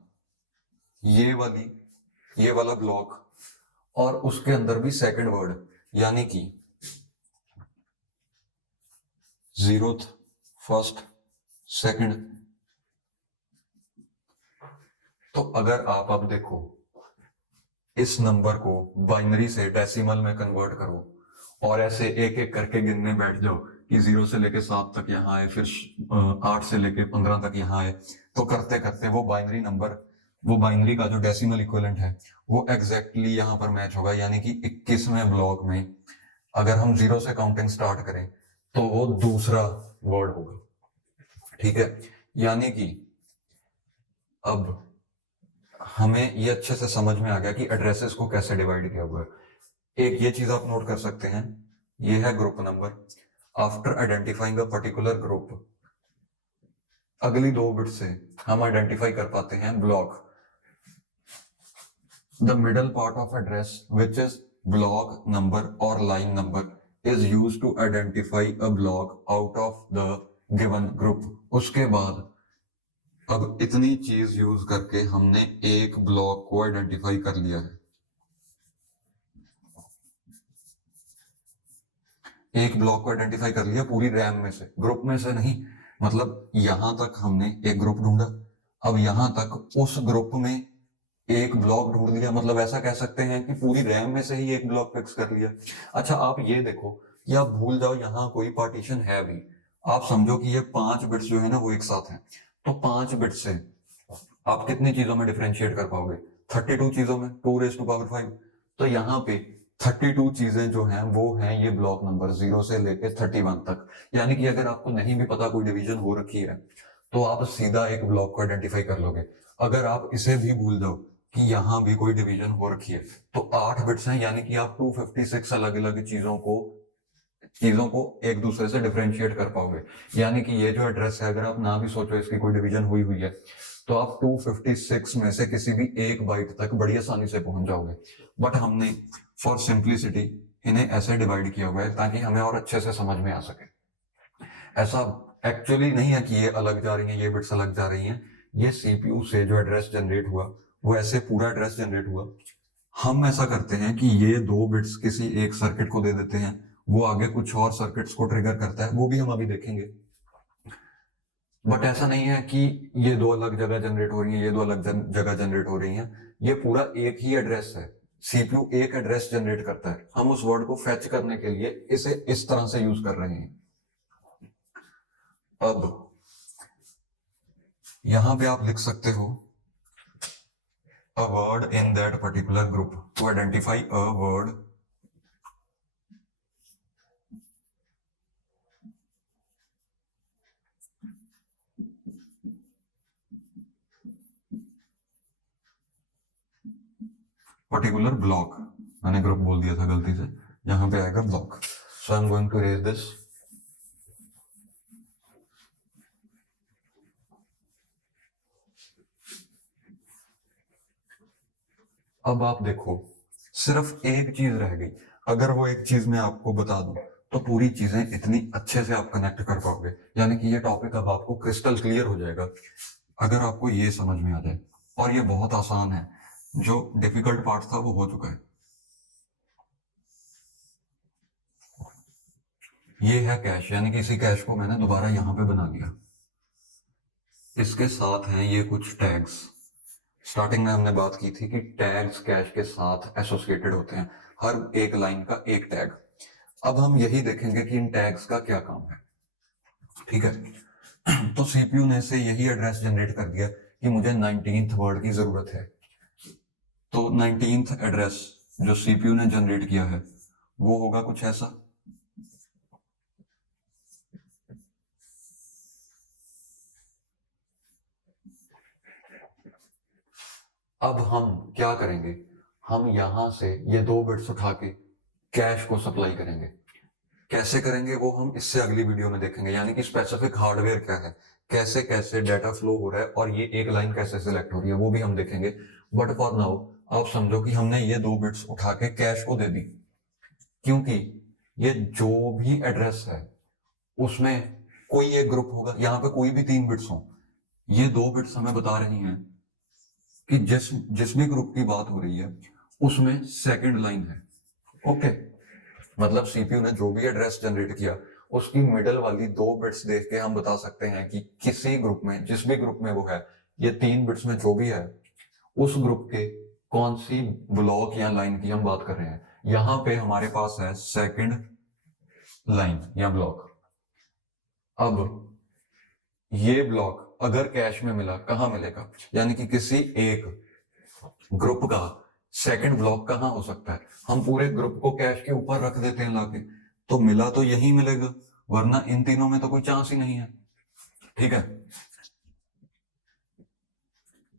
ये वाला ब्लॉक, और उसके अंदर भी सेकंड वर्ड यानी कि जीरोथ, फर्स्ट, सेकंड। तो अगर आप अब देखो इस नंबर को बाइनरी से डेसिमल में कन्वर्ट करो और ऐसे एक एक करके गिनने बैठ जाओ कि 0 से लेके 7 तक यहाँ आए, फिर 8 से लेके 15 तक यहाँ आए, तो करते करते वो बाइनरी नंबर, वो बाइनरी का जो डेसिमल इक्विवेलेंट है वो एग्जैक्टली यहाँ पर मैच होगा। यानी कि 21वें ब्लॉक में अगर हम 0 से काउंटिंग स्टार्ट करें तो वो दूसरा वर्ड होगा। ठीक है, यानी कि अब हमें ये अच्छे से समझ में आ गया कि एड्रेसेस को कैसे डिवाइड किया हुआ है। एक ये चीज आप नोट कर सकते हैं, ये है group number. After identifying a particular group, अगली 2 बिट से हम आइडेंटिफाई कर पाते हैं block. The middle part of address which is block number और line number is used to identify a block out of the given group. उसके बाद अब इतनी चीज यूज करके हमने एक ब्लॉक को आइडेंटिफाई कर लिया है। एक ब्लॉक को आइडेंटिफाई कर लिया पूरी रैम में से, ग्रुप में से नहीं। मतलब यहां तक हमने एक ग्रुप ढूंढा, अब यहां तक उस ग्रुप में एक ब्लॉक ढूंढ लिया, मतलब ऐसा कह सकते हैं कि पूरी रैम में से ही एक ब्लॉक फिक्स कर लिया। अच्छा आप ये देखो कि आप भूल जाओ यहाँ कोई पार्टीशन है भी, आप समझो कि ये 5 बिट्स जो है ना वो एक साथ हैं, तो 5 बिट से आप कितनी चीजों में डिफरेंशिएट कर पाओगे? 32 चीजों में, 2⁵5। तो यहाँ पे 32 चीजें जो हैं वो हैं ये ब्लॉक नंबर 0 से लेके 31 तक। यानी कि अगर आपको नहीं भी पता कोई डिवीजन हो रखी है तो आप सीधा एक ब्लॉक को आइडेंटिफाई कर लोगे। अगर आप इसे भी भूल जाओ कि यहाँ भी कोई डिवीजन हो रखी है तो 8 बिट्स हैं, यानी कि आप 256 अलग अलग चीजों को एक दूसरे से डिफरेंशिएट कर पाओगे। यानी कि ये जो एड्रेस है अगर आप ना भी सोचो इसकी कोई डिवीजन हुई हुई है तो आप 256 में से किसी भी एक बाइट तक बड़ी आसानी से पहुंच जाओगे। बट हमने फॉर सिंप्लिसिटी इन्हें ऐसे डिवाइड किया हुआ है ताकि हमें और अच्छे से समझ में आ सके। ऐसा एक्चुअली नहीं है कि ये अलग जा रही हैं, ये बिट्स अलग जा रही हैं। ये सीपीयू से जो एड्रेस जनरेट हुआ वो ऐसे पूरा एड्रेस जनरेट हुआ। हम ऐसा करते हैं कि ये 2 बिट्स किसी एक सर्किट को दे देते हैं, वो आगे कुछ और सर्किट्स को ट्रिगर करता है, वो भी हम अभी देखेंगे। बट ऐसा नहीं है कि ये 2 अलग जगह जनरेट हो रही है, ये 2 अलग जगह जनरेट हो रही हैं। ये पूरा एक ही एड्रेस है, सीपीयू एक एड्रेस जनरेट करता है, हम उस वर्ड को फेच करने के लिए इसे इस तरह से यूज कर रहे हैं। अब यहां पे आप लिख सकते हो a word in that particular group to identify a word particular block। मैंने ग्रुप बोल दिया था गलती से, यहां पे आएगा block. So I am going to erase this. अब आप देखो सिर्फ एक चीज रह गई, अगर वो एक चीज मैं आपको बता दूं तो पूरी चीजें इतनी अच्छे से आप कनेक्ट कर पाओगे, यानी कि ये टॉपिक अब आपको क्रिस्टल क्लियर हो जाएगा अगर आपको ये समझ में आ जाए। और ये बहुत आसान है, जो डिफिकल्ट पार्ट था वो हो चुका है। ये है कैश, यानी कि इसी कैश को मैंने दोबारा यहां पे बना लिया। इसके साथ हैं ये कुछ टैग्स। स्टार्टिंग में हमने बात की थी कि टैग्स कैश के साथ एसोसिएटेड होते हैं, हर एक लाइन का एक टैग। अब हम यही देखेंगे कि इन टैग्स का क्या काम है। ठीक है, तो सीपीयू ने से यही एड्रेस जनरेट कर दिया कि मुझे 19th वर्ड की जरूरत है। तो 19th एड्रेस जो सीपीयू ने जनरेट किया है वो होगा कुछ ऐसा। अब हम क्या करेंगे, हम यहां से ये 2 बिट्स उठा के कैश को सप्लाई करेंगे। कैसे करेंगे वो हम इससे अगली वीडियो में देखेंगे, यानी कि स्पेसिफिक हार्डवेयर क्या है, कैसे कैसे डाटा फ्लो हो रहा है और ये एक लाइन कैसे सिलेक्ट हो रही है वो भी हम देखेंगे। बट फॉर नाउ आप समझो कि हमने ये 2 बिट्स उठा के कैश को दे दी, क्योंकि ये जो भी एड्रेस है उसमें कोई एक ग्रुप होगा, यहाँ पे कोई भी 3 बिट्स हो, ये 2 बिट्स हमें बता रही हैं कि जिस भी ग्रुप की बात हो रही है उसमें सेकंड लाइन है। ओके, मतलब सीपीयू ने जो भी एड्रेस जनरेट किया उसकी मिडल वाली 2 बिट्स देख के हम बता सकते हैं कि किसी ग्रुप में, जिस भी ग्रुप में वो है, ये 3 बिट्स में जो भी है उस ग्रुप के कौन सी ब्लॉक या लाइन की हम बात कर रहे हैं। यहां पे हमारे पास है सेकंड लाइन या ब्लॉक। अब ये ब्लॉक अगर कैश में मिला, कहां मिलेगा, यानी कि किसी एक ग्रुप का सेकंड ब्लॉक कहां हो सकता है। हम पूरे ग्रुप को कैश के ऊपर रख देते हैं लाके, तो मिला तो यही मिलेगा, वरना इन तीनों में तो कोई चांस ही नहीं है। ठीक है,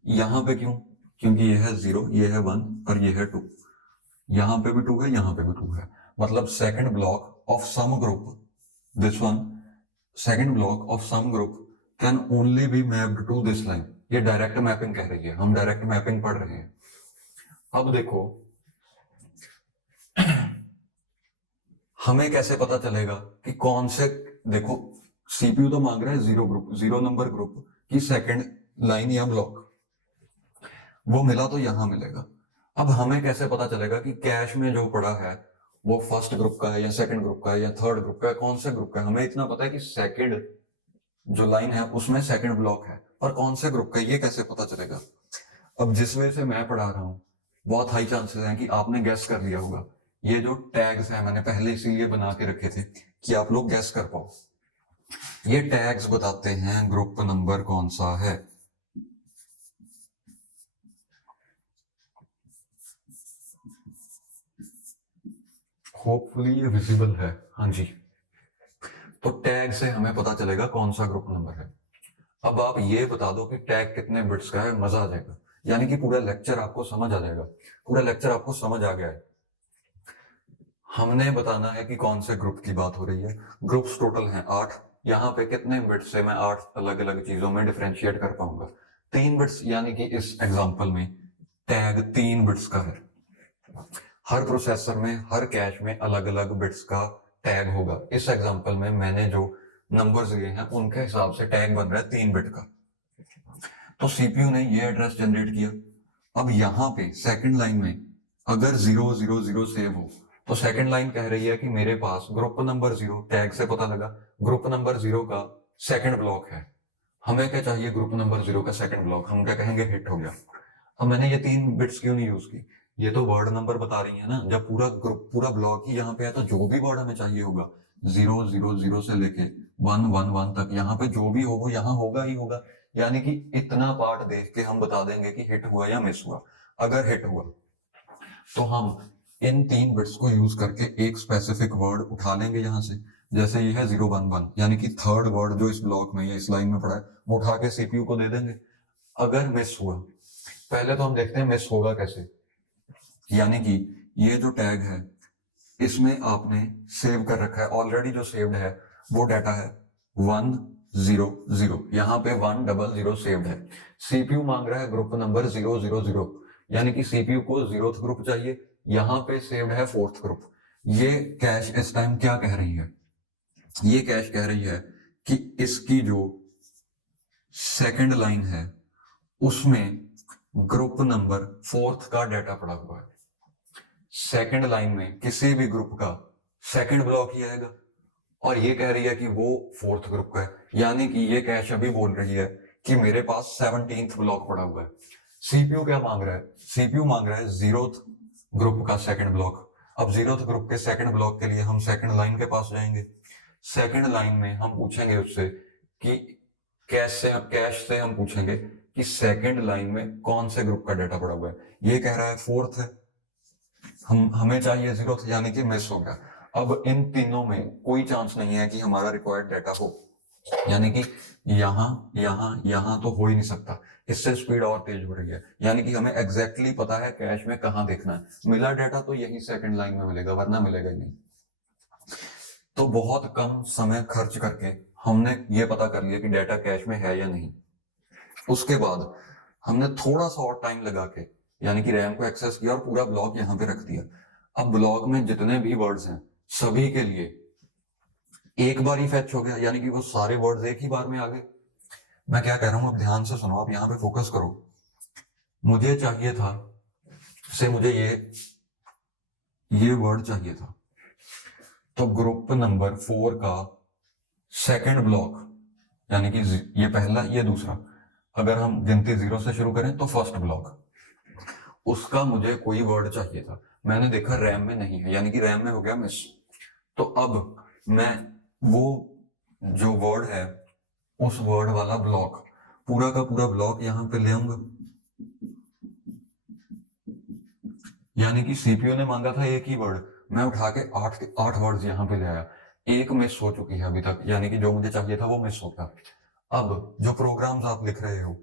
यहां पे क्यों, क्योंकि ये है 0, ये है 1 और ये है 2, यहां पे भी 2 है, यहां पे भी 2 है। मतलब second block of some group, this one, second block of some group can only be mapped to this line. ये डायरेक्ट मैपिंग कह रही है, हम डायरेक्ट मैपिंग पढ़ रहे हैं। अब देखो हमें कैसे पता चलेगा कि कौन से, देखो सीपीयू तो मांग रहा है 0 ग्रुप, 0 नंबर ग्रुप की सेकंड लाइन या ब्लॉक, वो मिला तो यहां मिलेगा। अब हमें कैसे पता चलेगा कि कैश में जो पड़ा है वो फर्स्ट ग्रुप का है या सेकंड ग्रुप का है या थर्ड ग्रुप का है, कौन से ग्रुप का है। हमें इतना पता है कि सेकंड जो लाइन है उसमें सेकंड ब्लॉक है, पर कौन से ग्रुप का ये कैसे पता चलेगा। अब जिस वे से मैं पढ़ा रहा हूँ बहुत हाई चांसेस हैं कि आपने गैस कर लिया होगा। ये जो टैग्स हैं मैंने पहले इसीलिए बना के रखे थे कि आप लोग गैस कर पाओ। ये टैग्स बताते हैं ग्रुप नंबर कौन सा है। होपफुली ये विजिबल है, हाँ जी। तो टैग से हमें पता चलेगा कौन सा ग्रुप नंबर है। अब आप ये बता दो कि टैग कितने बिट्स का है, मजा आ जाएगा, यानी कि पूरा लेक्चर आपको समझ आ जाएगा। पूरा लेक्चर आपको समझ आ गया है। हमने बताना है कि कौन से ग्रुप की बात हो रही है। ग्रुप्स टोटल हैं 8। यहाँ पे कितने बिट्स से मैं 8 अलग अलग चीजों में डिफरेंशिएट कर पाऊंगा। 3 बिट्स, यानी कि इस एग्जांपल में टैग 3 बिट्स का है। हर प्रोसेसर में हर कैश में अलग अलग बिट्स का टैग होगा। इस एग्जांपल में मैंने जो नंबर्स लिए हैं उनके हिसाब से टैग बन रहा है 3 बिट का। तो सीपीयू ने ये एड्रेस जनरेट किया। अब यहाँ पे सेकंड लाइन में अगर 000 सेव हो तो सेकंड लाइन कह रही है कि मेरे पास ग्रुप नंबर 0, टैग से पता लगा ग्रुप नंबर 0 का सेकंड ब्लॉक है। हमें क्या चाहिए, ग्रुप नंबर 0 का सेकंड ब्लॉक। हम क्या कहेंगे, हिट हो गया। अब मैंने ये 3 बिट्स क्यों नहीं यूज की, ये तो वर्ड नंबर बता रही है ना। जब पूरा ग्रुप पूरा ब्लॉक ही यहाँ पे है तो जो भी वर्ड हमें चाहिए होगा 000 से लेके 111 तक, यहाँ पे जो भी हो वो यहाँ होगा ही होगा। यानी कि इतना पार्ट देख के हम बता देंगे कि हिट हुआ या मिस हुआ। अगर हिट हुआ तो हम इन 3 बिट्स को यूज करके एक स्पेसिफिक वर्ड उठा लेंगे यहाँ से। जैसे ये है 011, यानी कि थर्ड वर्ड जो इस ब्लॉक में या इस लाइन में पड़ा है वो उठा के सीपीयू को दे देंगे। अगर मिस हुआ, पहले तो हम देखते हैं मिस होगा कैसे। यानी कि ये जो टैग है इसमें आपने सेव कर रखा है, ऑलरेडी जो सेव्ड है वो डाटा है 100। यहाँ पे 100 सेव्ड है। सीपीयू मांग रहा है ग्रुप नंबर 000, यानी कि सीपीयू को 0th ग्रुप चाहिए। यहाँ पे सेव्ड है 4th ग्रुप। ये कैश इस टाइम क्या कह रही है, ये कैश कह रही है कि इसकी जो सेकंड लाइन है उसमें ग्रुप नंबर 4th का डाटा पड़ा हुआ है। सेकंड लाइन में किसी भी ग्रुप का सेकंड ब्लॉक ही आएगा, और ये कह रही है कि वो 4th ग्रुप का है। यानी कि ये कैश अभी बोल रही है कि मेरे पास 17th ब्लॉक पड़ा हुआ है। सीपीयू क्या मांग रहा है, सीपीयू मांग रहा है 0th ग्रुप का सेकंड ब्लॉक। अब 0th ग्रुप के सेकंड ब्लॉक के लिए हम सेकंड लाइन के पास जाएंगे। सेकंड लाइन में हम पूछेंगे उससे कि कैश से हम पूछेंगे कि सेकंड लाइन में कौन से ग्रुप का डाटा पड़ा हुआ है। ये कह रहा है 4th है, हमें चाहिए 0th, यानी कि मिस हो गया। अब इन तीनों में कोई चांस नहीं है कि हमारा रिक्वायर्ड डाटा हो, यानी कि यहां तो हो ही नहीं सकता। इससे स्पीड और तेज हो रही है, यानी कि हमें एग्जैक्टली पता है कैश में कहां देखना है। मिला डाटा तो यही सेकंड लाइन में मिलेगा, वरना मिलेगा ही नहीं। तो बहुत कम समय खर्च करके हमने ये पता कर लिया कि डाटा कैश में है या नहीं। उसके बाद हमने थोड़ा सा और टाइम लगा के, यानी कि रैम को एक्सेस किया और पूरा ब्लॉक यहाँ पे रख दिया। अब ब्लॉक में जितने भी वर्ड्स हैं सभी के लिए एक बार ही फैच हो गया, यानी कि वो सारे वर्ड्स एक ही बार में आ गए। मैं क्या कह रहा हूं, अब ध्यान से सुनो, आप यहाँ पे फोकस करो। मुझे चाहिए था से मुझे ये वर्ड चाहिए था, तो ग्रुप नंबर 4 का सेकंड ब्लॉक, यानी कि ये पहला ये दूसरा, अगर हम गिनती 0 से शुरू करें तो फर्स्ट ब्लॉक, उसका मुझे कोई वर्ड चाहिए था। मैंने देखा रैम में नहीं है, यानी कि रैम में हो गया मिस। तो अब मैं वो जो वर्ड है उस वर्ड वाला ब्लॉक, पूरा का पूरा ब्लॉक यहां पे ले आऊंगा। यानी कि सीपीयू ने मांगा था एक ही वर्ड, मैं उठा के 8 वर्ड्स यहां पे ले आया। एक मिस हो चुकी है अभी तक, यानी कि जो मुझे चाहिए था वो मिस हो गया। अब जो प्रोग्राम्स आप लिख रहे हो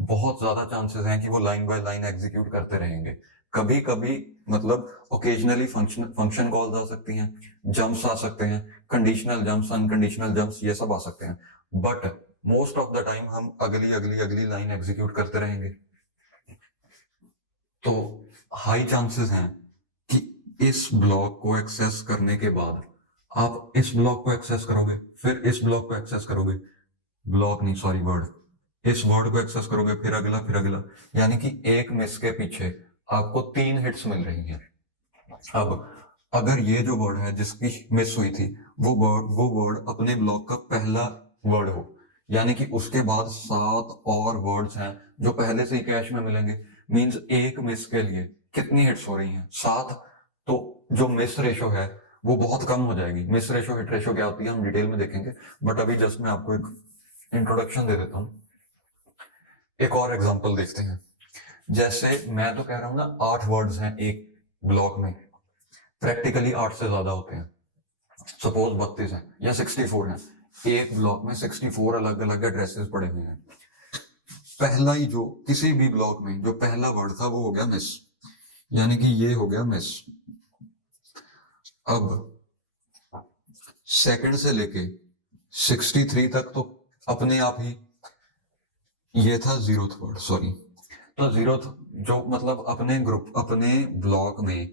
बहुत ज्यादा चांसेस हैं कि वो लाइन बाय लाइन एग्जीक्यूट करते रहेंगे। कभी कभी मतलब ओकेजनली फंक्शन कॉल्स आ सकती हैं, जंप्स आ सकते हैं, कंडीशनल जंप्स, अनकंडीशनल जंप्स, ये सब आ सकते हैं। But most of the time हम अगली लाइन एग्जीक्यूट करते रहेंगे। तो हाई चांसेस हैं कि इस ब्लॉक को एक्सेस करने के बाद आप इस ब्लॉक को एक्सेस करोगे, फिर इस ब्लॉक को एक्सेस करोगे, ब्लॉक नहीं सॉरी वर्ड, इस वर्ड को एक्सेस करोगे, फिर अगला, यानी कि एक मिस के पीछे आपको 3 हिट्स मिल रही हैं। अब अगर ये जो वर्ड है जिसकी मिस हुई थी वो वर्ड अपने ब्लॉक का पहला वर्ड हो, यानी कि उसके बाद 7 और वर्ड्स हैं जो पहले से ही कैश में मिलेंगे, मींस एक मिस के लिए कितनी हिट्स हो रही हैं? 7। तो जो मिस रेशो है वो बहुत कम हो जाएगी। मिस रेशो हिट रेशो क्या होती है हम डिटेल में देखेंगे, बट अभी जस्ट मैं आपको एक इंट्रोडक्शन दे देता हूँ। एक और एग्जांपल देखते हैं। जैसे मैं तो कह रहा हूं ना 8 वर्ड्स हैं एक ब्लॉक में, प्रैक्टिकली 8 से ज्यादा होते हैं। सपोज 32 है या 64 है, एक ब्लॉक में 64 अलग अलग एड्रेसेस पड़े हुए हैं। पहला ही जो किसी भी ब्लॉक में जो पहला वर्ड था वो हो गया मिस, यानी कि ये हो गया मिस। अब सेकंड से लेके 63 तक तो अपने आप ही ये था 0th वर्ड, सॉरी, तो 0th जो मतलब अपने ग्रुप अपने ब्लॉक में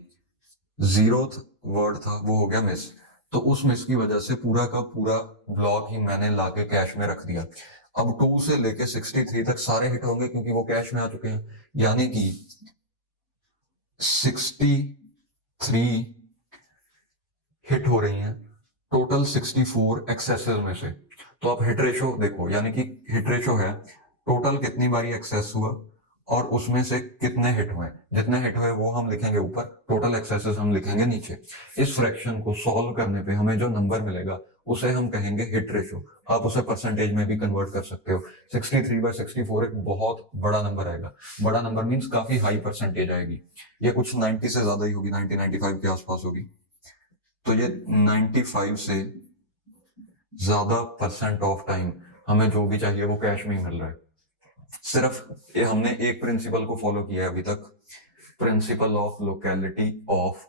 0th वर्ड था वो हो गया मिस। तो उस मिस की वजह से पूरा का पूरा ब्लॉक ही मैंने लाके कैश में रख दिया। अब 2 से लेके 63 तक सारे हिट होंगे क्योंकि वो कैश में आ चुके हैं, यानी कि 63 हिट हो रही हैं टोटल 64 एक्सेसेस में से। तो आप हिट रेशो देखो, यानी कि हिट रेशो है टोटल कितनी बारी एक्सेस हुआ और उसमें से कितने हिट हुए। जितने हिट हुए वो हम लिखेंगे ऊपर, टोटल एक्सेसेस हम लिखेंगे नीचे। इस फ्रैक्शन को सॉल्व करने पे हमें जो नंबर मिलेगा उसे हम कहेंगे हिट रेशो। आप उसे परसेंटेज में भी कन्वर्ट कर सकते हो। 63/64 एक बहुत बड़ा नंबर आएगा। बड़ा नंबर मीन्स काफी हाई परसेंटेज आएगी। ये कुछ 90 से ज्यादा ही होगी, 90-95 के आसपास होगी। तो ये 95 से ज्यादा परसेंट ऑफ टाइम हमें जो भी चाहिए वो कैश में ही मिल रहा है। सिर्फ ये हमने एक प्रिंसिपल को फॉलो किया है अभी तक, principle of locality of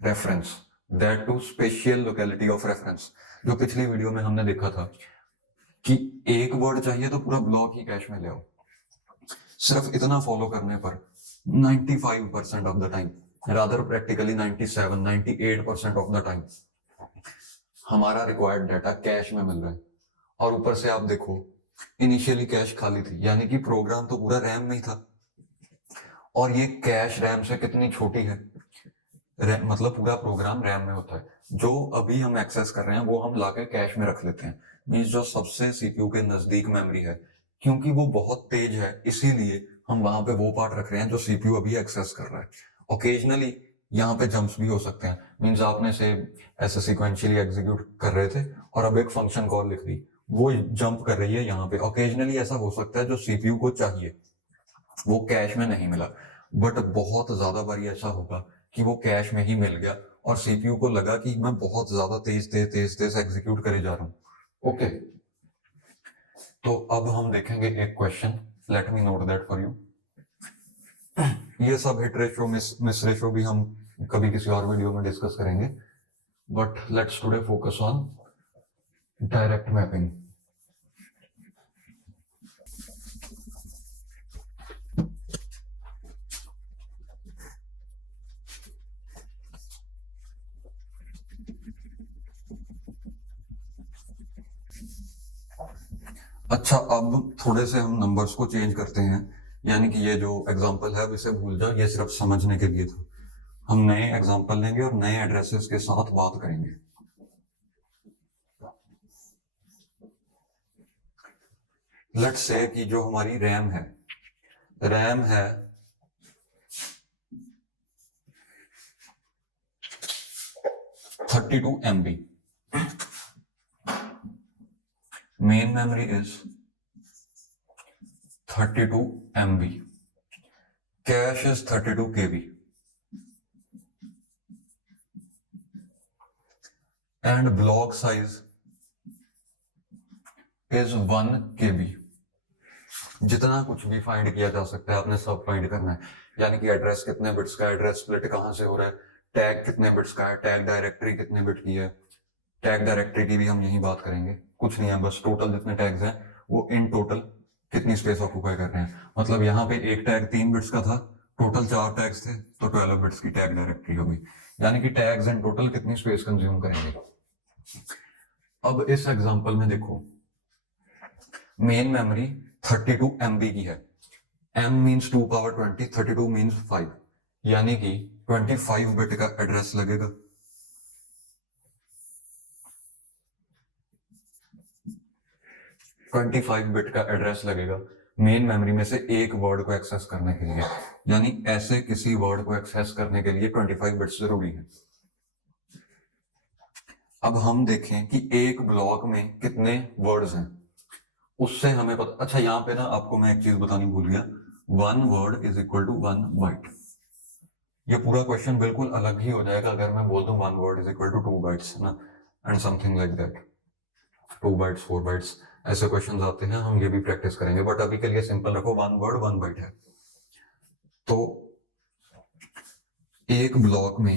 reference, that to spatial locality of reference, जो पिछली वीडियो में हमने देखा था कि एक वर्ड चाहिए तो पूरा ब्लॉक ही कैश में ले आओ। सिर्फ इतना फॉलो करने पर 95% of the time, rather practically 97-98% of the time हमारा रिक्वायर्ड डाटा कैश में मिल रहा है। और ऊपर से आप देखो इनिशियली कैश खाली थी, यानी कि प्रोग्राम तो पूरा रैम में ही था। और ये कैश रैम से कितनी छोटी है, मतलब पूरा प्रोग्राम रैम में होता है, जो अभी हम एक्सेस कर रहे हैं वो हम लाके कैश में रख लेते हैं। मींस जो सबसे सीपीयू के नजदीक मेमोरी है, क्योंकि वो बहुत तेज है इसीलिए हम वहां पे वो पार्ट रख रहे हैं जो सीपीयू अभी एक्सेस कर रहा है। ओकेजनली यहाँ पे जंप्स भी हो सकते हैं, मींस आपने से ऐसे सीक्वेंशियली एग्जीक्यूट कर रहे थे और अब एक फंक्शन कॉल लिख दी, वो जंप कर रही है यहाँ पे। ओकेजनली ऐसा हो सकता है जो सीपीयू को चाहिए वो कैश में नहीं मिला, बट बहुत ज्यादा बार ऐसा होगा कि वो कैश में ही मिल गया और सीपीयू को लगा कि मैं बहुत ज्यादा तेज एग्जीक्यूट करे जा रहा हूं। ओके, तो अब हम देखेंगे एक question, let me note that for you. ये सब हिट रेशो मिस रेशो भी हम कभी किसी और वीडियो में डिस्कस करेंगे, but let's today focus on direct mapping. अच्छा, अब थोड़े से हम नंबर्स को चेंज करते हैं, यानी कि ये जो एग्जांपल है अब इसे भूल जाओ, ये सिर्फ समझने के लिए था। हम नए एग्जांपल लेंगे और नए एड्रेसेस के साथ बात करेंगे। लेट्स से कि जो हमारी रैम है 32 MB, main memory is 32 MB, cache is 32 KB, and block size is 1 KB। जितना कुछ भी फाइंड किया जा सकता है आपने सब फाइंड करना है, यानी कि एड्रेस कितने बिट्स का, एड्रेस स्प्लिट कहां से हो रहा है, टैग कितने बिट्स का है, टैग डायरेक्टरी कितने बिट की है। टैग डायरेक्टरी की भी हम यही बात करेंगे, कुछ नहीं है, बस टोटल जितने टैग्स हैं वो इन टोटल कितनी स्पेस ऑक्यूपाई कर रहे हैं। मतलब यहाँ पे एक टैग 3 बिट्स का था, टोटल 4 टैग्स थे तो 12 बिट्स की टैग डायरेक्टरी होगी, यानी कि टैग्स इन टोटल कितनी स्पेस कंज्यूम करेंगे। अब इस एग्जांपल में देखो मेन मेमोरी 32 MB की है, M मीन्स 2 पावर 20, 32 मीन्स 5, यानी कि 25 बिट का एड्रेस लगेगा। 25 बिट का एड्रेस लगेगा मेन मेमोरी में से एक वर्ड को एक्सेस करने के लिए, यानी ऐसे किसी वर्ड को एक्सेस करने के लिए 25 बिट्स जरूरी है। अब हम देखें कि एक ब्लॉक में कितने वर्ड्स हैं, उससे हमें पता। अच्छा, यहाँ पे ना आपको मैं एक चीज बतानी भूल गया, 1 word is equal to 1 byte. ये पूरा क्वेश्चन बिल्कुल अलग ही हो जाएगा अगर मैं बोल दूं 1 word is equal to 2 bytes, है ना, and something like that. 2 bytes 4 bytes ऐसे क्वेश्चंस आते हैं, हम ये भी प्रैक्टिस करेंगे, बट अभी के लिए सिंपल रखो 1 वर्ड 1 बाइट है। तो एक ब्लॉक में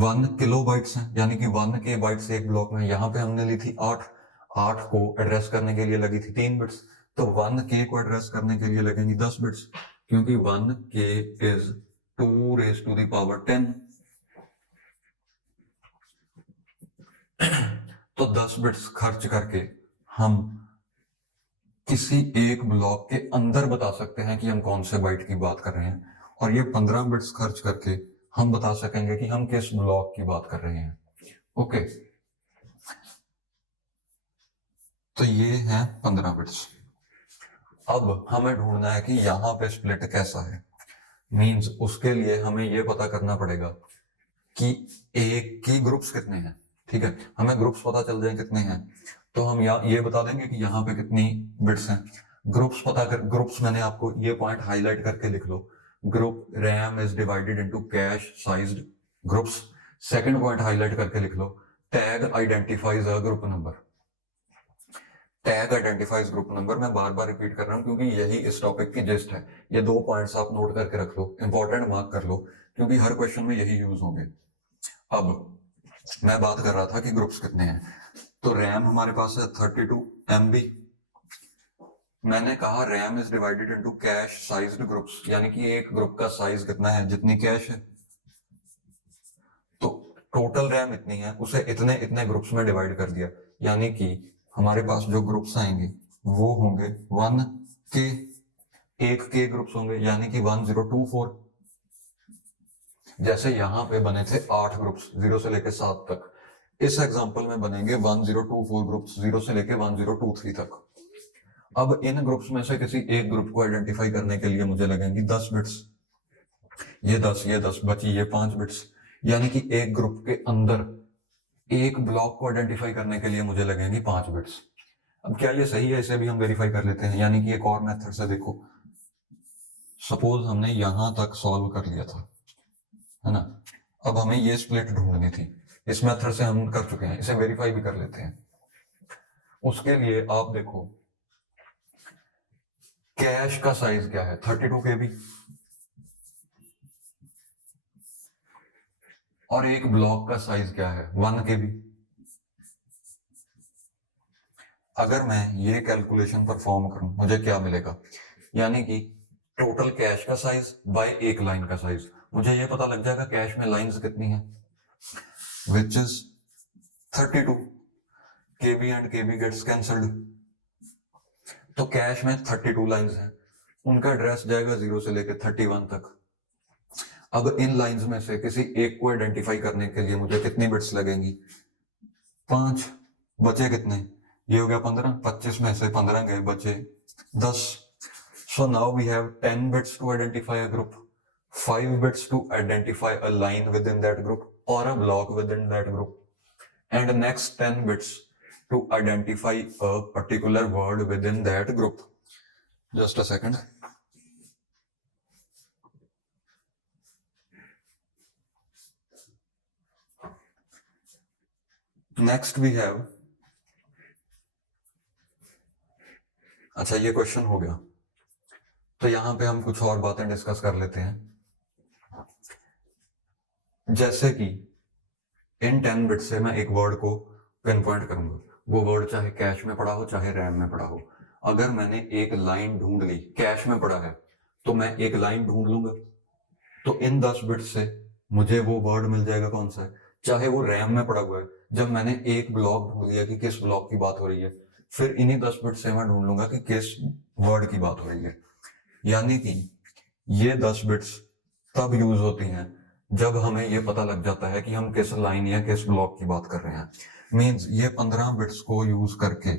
1 किलो बाइट्स हैं, यानी कि 1 के बाइट्स एक ब्लॉक में। यहाँ पे हमने ली थी 8 को एड्रेस करने के लिए लगी थी 3 बिट्स, तो 1 के को एड्रेस करने के लिए लगेंगी 10 बिट्स, क्योंकि 1 के is 2 raised to the power 10। तो 10 बिट्स खर्च करके हम किसी एक ब्लॉक के अंदर बता सकते हैं कि हम कौन से बाइट की बात कर रहे हैं, और ये 15 बिट्स खर्च करके हम बता सकेंगे कि हम किस ब्लॉक की बात कर रहे हैं। ओके, तो ये है 15 बिट्स। अब हमें ढूंढना है कि यहां पे स्प्लिट कैसा है। मींस उसके लिए हमें ये पता करना पड़ेगा कि एक की ग्रुप्स कितने हैं। ठीक है, हमें ग्रुप्स पता चल जाए कितने हैं, तो हम ये बता देंगे कि यहाँ पे कितनी बिट्स हैं। ग्रुप्स पता कर, ग्रुप्स मैंने आपको ये पॉइंट हाईलाइट करके लिख लो, group RAM is divided into cache sized groups. Second point highlight करके लिख लो, tag identifies a group number. Tag identifies group number, मैं बार बार रिपीट कर रहा हूं क्योंकि यही इस टॉपिक की जिस्ट है। ये 2 पॉइंट्स आप नोट करके रख लो, इंपॉर्टेंट मार्क कर लो, क्योंकि हर क्वेश्चन में यही यूज होंगे। अब मैं बात कर रहा था कि ग्रुप्स कितने हैं, तो रैम हमारे पास है 32 MB। मैंने कहा RAM is divided into cache sized groups, यानी कि एक ग्रुप का साइज कितना है, जितनी कैश है। तो टोटल रैम इतनी है, उसे इतने इतने ग्रुप्स में डिवाइड कर दिया, यानी कि हमारे पास जो ग्रुप्स आएंगे वो होंगे 1 के, एक के ग्रुप्स होंगे, यानी कि 1024। जैसे यहां पे बने थे 8 ग्रुप्स 0 से लेके 7 तक, इस एग्जांपल में बनेंगे 1024 ग्रुप्स 0 से लेके 1023 तक। अब इन ग्रुप्स में से किसी एक ग्रुप को आइडेंटिफाई करने के लिए मुझे लगेंगी 10 बिट्स। ये 10 बची ये 5 बिट्स, यानी कि एक ग्रुप के अंदर एक ब्लॉक को आइडेंटिफाई करने के लिए मुझे लगेंगी 5 बिट्स। अब क्या ये सही है, इसे भी हम वेरीफाई कर लेते हैं, यानी कि एक और मेथड से देखो। सपोज हमने यहां तक सॉल्व कर लिया था, है ना, अब हमें ये स्प्लिट ढूंढनी थी, इस मेथड से हम कर चुके हैं, इसे वेरीफाई भी कर लेते हैं। उसके लिए आप देखो कैश का साइज क्या है, 32 KB, और एक ब्लॉक का साइज क्या है, 1 KB। अगर मैं ये कैलकुलेशन परफॉर्म करूं मुझे क्या मिलेगा, यानी कि टोटल कैश का साइज बाय एक लाइन का साइज, मुझे ये पता लग जाएगा कैश में लाइंस कितनी है, which is 32। KB and KB gets cancelled, तो कैश में 32 लाइंस हैं, उनका एड्रेस जाएगा 0 से लेकर 31 तक। अब इन लाइंस में से किसी एक को आइडेंटिफाई करने के लिए मुझे कितनी बिट्स लगेंगी, 5। बचे कितने, ये हो गया 15, 25 में से 15 गए, बचे 10। So now we have 10 bits to identify a group, 5 bits to identify a line within that group or a block within that group, and next 10 bits to identify a particular word within that group. Just a second. Next we have, अच्छा ये question हो गया, तो यहां पे हम कुछ और बातें डिस्कस कर लेते हैं। जैसे कि इन 10 बिट से मैं एक वर्ड को पिन पॉइंट करूंगा, वो वर्ड चाहे कैश में पड़ा हो चाहे रैम में पड़ा हो। अगर मैंने एक लाइन ढूंढ ली, कैश में पड़ा है तो मैं एक लाइन ढूंढ लूंगा, तो इन 10 बिट से मुझे वो वर्ड मिल जाएगा कौन सा है, चाहे वो रैम में पड़ा हुआ है। जब मैंने एक ब्लॉक ढूंढ लिया कि किस ब्लॉक की बात हो रही है, फिर इन्हीं 10 बिट से मैं ढूंढ लूंगा कि किस वर्ड की बात हो रही है। यानी कि ये 10 बिट्स तब यूज होती हैं जब हमें ये पता लग जाता है कि हम किस लाइन या किस ब्लॉक की बात कर रहे हैं। मींस ये 15 बिट्स को यूज करके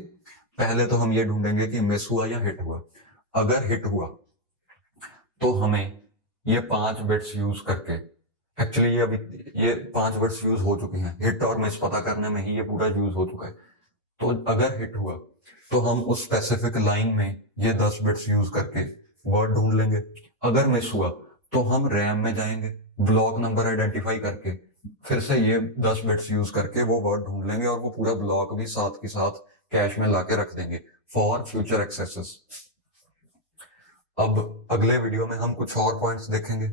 पहले तो हम ये ढूंढेंगे कि मिस हुआ या हिट हुआ। अगर हिट हुआ तो हमें ये 5 बिट्स यूज करके, एक्चुअली ये 5 बिट्स यूज हो चुके हैं, हिट और मिस पता करने में ही ये पूरा यूज हो चुका है। तो अगर हिट हुआ तो हम उस स्पेसिफिक लाइन में ये 10 बिट्स यूज करके वर्ड ढूंढ लेंगे। अगर मिस हुआ तो हम रैम में जाएंगे, ब्लॉक नंबर आइडेंटिफाई करके फिर से ये 10 बिट्स यूज करके वो वर्ड ढूंढ लेंगे और वो पूरा ब्लॉक भी साथ के साथ कैश में लाके रख देंगे फॉर फ्यूचर एक्सेसेस। अब अगले वीडियो में हम कुछ और पॉइंट्स देखेंगे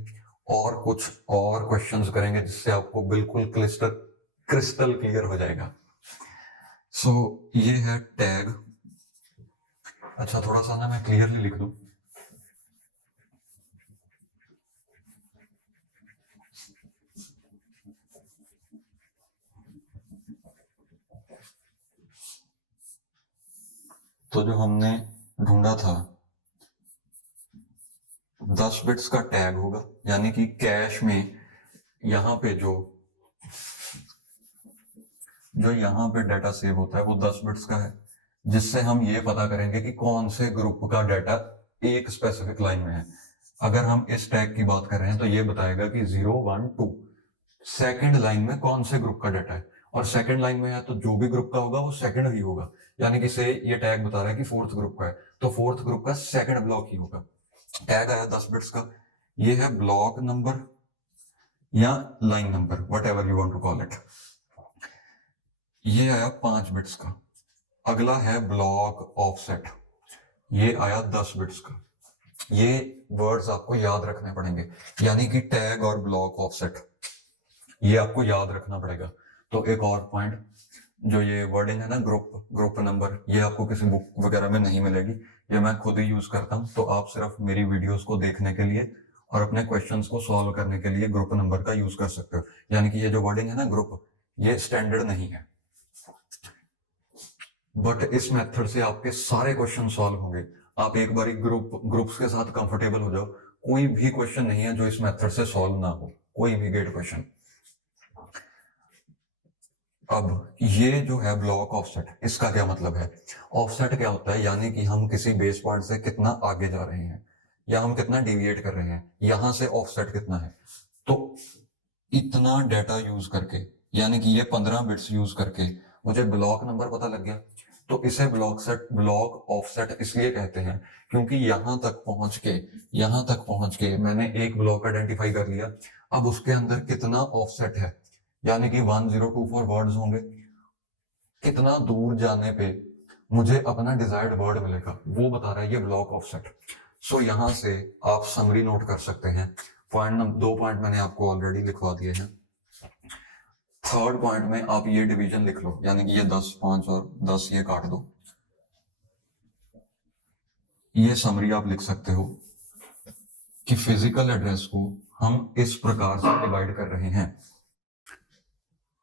और कुछ और क्वेश्चंस करेंगे जिससे आपको बिल्कुल क्रिस्टल क्लियर हो जाएगा। सो ये है टैग। अच्छा, थोड़ा सा ना मैं क्लियरली लिख दूं। तो जो हमने ढूंढा था 10 बिट्स का टैग होगा, यानी कि कैश में यहां पे जो यहां पे डाटा सेव होता है वो 10 बिट्स का है, जिससे हम ये पता करेंगे कि कौन से ग्रुप का डाटा एक स्पेसिफिक लाइन में है। अगर हम इस टैग की बात कर रहे हैं तो ये बताएगा कि 0 1 2 सेकेंड लाइन में कौन से ग्रुप का डाटा है, और सेकेंड लाइन में है तो जो भी ग्रुप का होगा वो सेकेंड ही होगा। यानी कि से ये टैग बता रहा है कि फोर्थ ग्रुप का है, तो फोर्थ ग्रुप का सेकेंड ब्लॉक ही होगा। टैग आया 10 बिट्स का, ये है ब्लॉक नंबर या line number, whatever you want to call it. ये आया 5 बिट्स का। अगला है ब्लॉक ऑफसेट, ये आया 10 बिट्स का। ये वर्ड्स आपको याद रखने पड़ेंगे, यानी कि टैग और ब्लॉक ऑफसेट, ये आपको याद रखना पड़ेगा। तो एक और पॉइंट, जो ये वर्डिंग है ना ग्रुप नंबर, ये आपको किसी बुक वगैरह में नहीं मिलेगी, ये मैं खुद ही यूज करता हूँ। तो आप सिर्फ मेरी वीडियोस को देखने के लिए और अपने क्वेश्चंस को सॉल्व करने के लिए ग्रुप नंबर का यूज कर सकते हो। यानी कि ये जो वर्डिंग है ना ग्रुप, ये स्टैंडर्ड नहीं है, बट इस मेथड से आपके सारे क्वेश्चन सॉल्व होंगे। आप एक बार ग्रुप्स के साथ कंफर्टेबल हो जाओ, कोई भी क्वेश्चन नहीं है जो इस मेथड से सॉल्व ना हो, कोई भी गेट क्वेश्चन। अब ये जो है ब्लॉक ऑफसेट, इसका क्या मतलब है? ऑफसेट क्या होता है? यानी कि हम किसी बेस पॉइंट से कितना आगे जा रहे हैं या हम कितना डिविएट कर रहे हैं, यहां से ऑफसेट कितना है। तो इतना डाटा यूज करके, यानी कि ये 15 बिट्स यूज करके मुझे ब्लॉक नंबर पता लग गया। तो इसे ब्लॉक ऑफसेट इसलिए कहते हैं क्योंकि यहां तक पहुंच के मैंने एक ब्लॉक आइडेंटिफाई कर लिया। अब उसके अंदर कितना ऑफसेट है, यानी कि 1024 वर्ड्स होंगे, कितना दूर जाने पे मुझे अपना डिजायर्ड वर्ड मिलेगा, वो बता रहा है ये ब्लॉक ऑफसेट। सो यहां से आप समरी नोट कर सकते हैं। दो पॉइंट मैंने आपको ऑलरेडी लिखवा दिए हैं। थर्ड पॉइंट में आप ये डिवीजन लिख लो, यानी कि ये 10 5 और 10 ये काट दो। ये समरी आप लिख सकते हो कि फिजिकल एड्रेस को हम इस प्रकार से डिवाइड कर रहे हैं।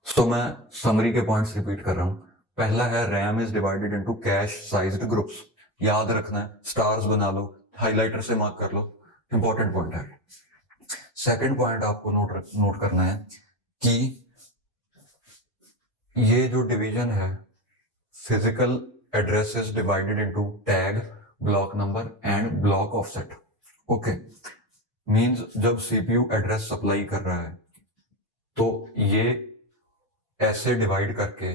तो मैं समरी के पॉइंट्स रिपीट कर रहा हूं। पहला है RAM is divided into cache sized groups, याद रखना है, स्टार्स बना लो, हाइलाइटर से मार्क कर लो, इंपॉर्टेंट पॉइंट है। सेकंड पॉइंट आपको नोट करना है कि ये जो डिवीजन है, physical address is divided into tag, block number and block offset. Okay, means जब सीपीयू एड्रेस सप्लाई कर रहा है तो ये ऐसे डिवाइड करके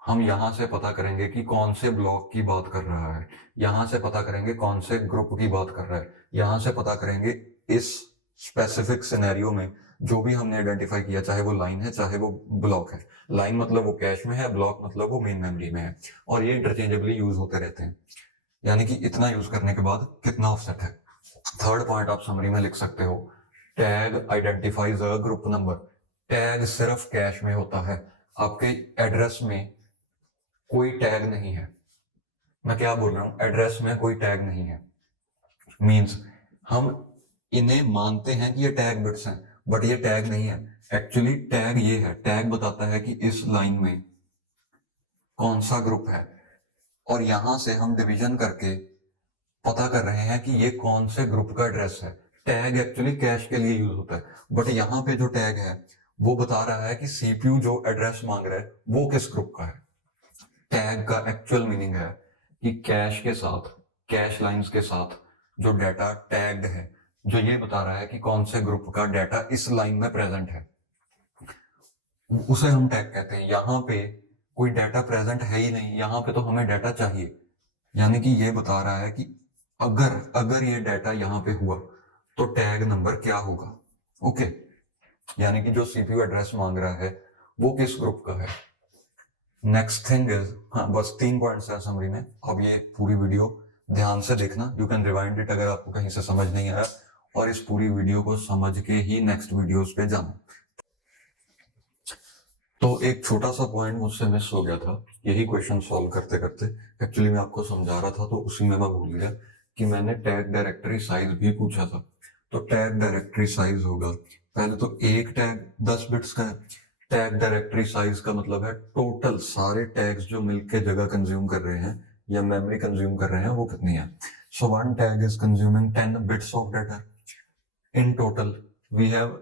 हम यहां से पता करेंगे कि कौन से ब्लॉक की बात कर रहा है, यहां से पता करेंगे कौन से ग्रुप की बात कर रहा है, यहां से पता करेंगे इस स्पेसिफिक सिनेरियो में जो भी हमने आइडेंटिफाई किया, चाहे वो लाइन है चाहे वो ब्लॉक है। लाइन मतलब वो कैश में है, ब्लॉक मतलब वो मेन मेमोरी में है, और ये इंटरचेंजेबली यूज होते रहते हैं। यानी कि इतना यूज करने के बाद कितना ऑफसेट है। थर्ड पॉइंट आप समरी में लिख सकते हो, tag identifies a group number. Tag सिर्फ कैश में होता है, आपके एड्रेस में कोई टैग नहीं है। मैं क्या बोल रहा हूं, एड्रेस में कोई टैग नहीं है। मींस हम इन्हें मानते हैं कि ये टैग बिट्स हैं, बट ये टैग नहीं है। एक्चुअली टैग ये है, टैग बताता है कि इस लाइन में कौन सा ग्रुप है, और यहां से हम डिवीजन करके पता कर रहे हैं कि ये कौन से ग्रुप का एड्रेस है। टैग एक्चुअली कैश के लिए यूज होता है, बट यहाँ पे जो टैग है वो बता रहा है कि सीपीयू जो एड्रेस मांग रहा है वो किस ग्रुप का है। टैग का एक्चुअल मीनिंग है कि कैश के साथ, कैश लाइंस के साथ जो डाटा टैग्ड है, जो ये बता रहा है कि कौन से ग्रुप का डाटा इस लाइन में प्रेजेंट है, उसे हम टैग कहते हैं। यहाँ पे कोई डाटा प्रेजेंट है ही नहीं, यहाँ पे तो हमें डाटा चाहिए, यानी कि ये बता रहा है कि अगर ये डाटा यहाँ पे हुआ तो टैग नंबर क्या होगा। ओके, यानी कि जो सीपीयू एड्रेस मांग रहा है वो किस ग्रुप का है। नेक्स्ट थिंग इज, हाँ बस 3 पॉइंट्स है समरी में। अब ये पूरी वीडियो ध्यान से देखना, यू कैन रिवाइंड इट अगर आपको कहीं से समझ नहीं आया, और इस पूरी वीडियो को समझ के ही नेक्स्ट वीडियोस पे जाना। तो एक छोटा सा पॉइंट मुझसे मिस हो गया था, यही क्वेश्चन सॉल्व करते करते। एक्चुअली मैं आपको समझा रहा था तो उसी में मैं भूल गया कि मैंने टैग डायरेक्टरी साइज भी पूछा था। तो टैग डायरेक्टरी साइज होगा, पहले तो एक टैग 10 बिट्स का है। टैग डायरेक्टरी साइज का मतलब है टोटल सारे टैग्स जो मिलके जगह कंज्यूम कर रहे हैं या मेमोरी कंज्यूम कर रहे हैं वो कितनी है। So one tag is consuming 10 bits of data. In total we have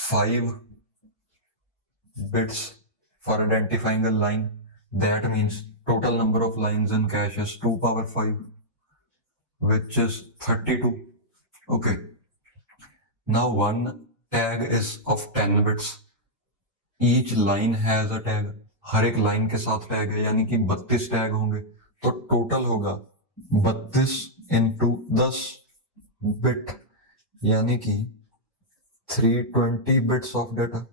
5 bits for identifying a line. That means total number of lines in cache is 2 power 5, which is 32. Okay, now one tag is of 10 bits. Each line has a tag. हर एक line के साथ tag है, यानी कि 32 tag होंगे। तो total होगा 32 into 10 bit, यानी कि 320 बिट्स ऑफ डाटा।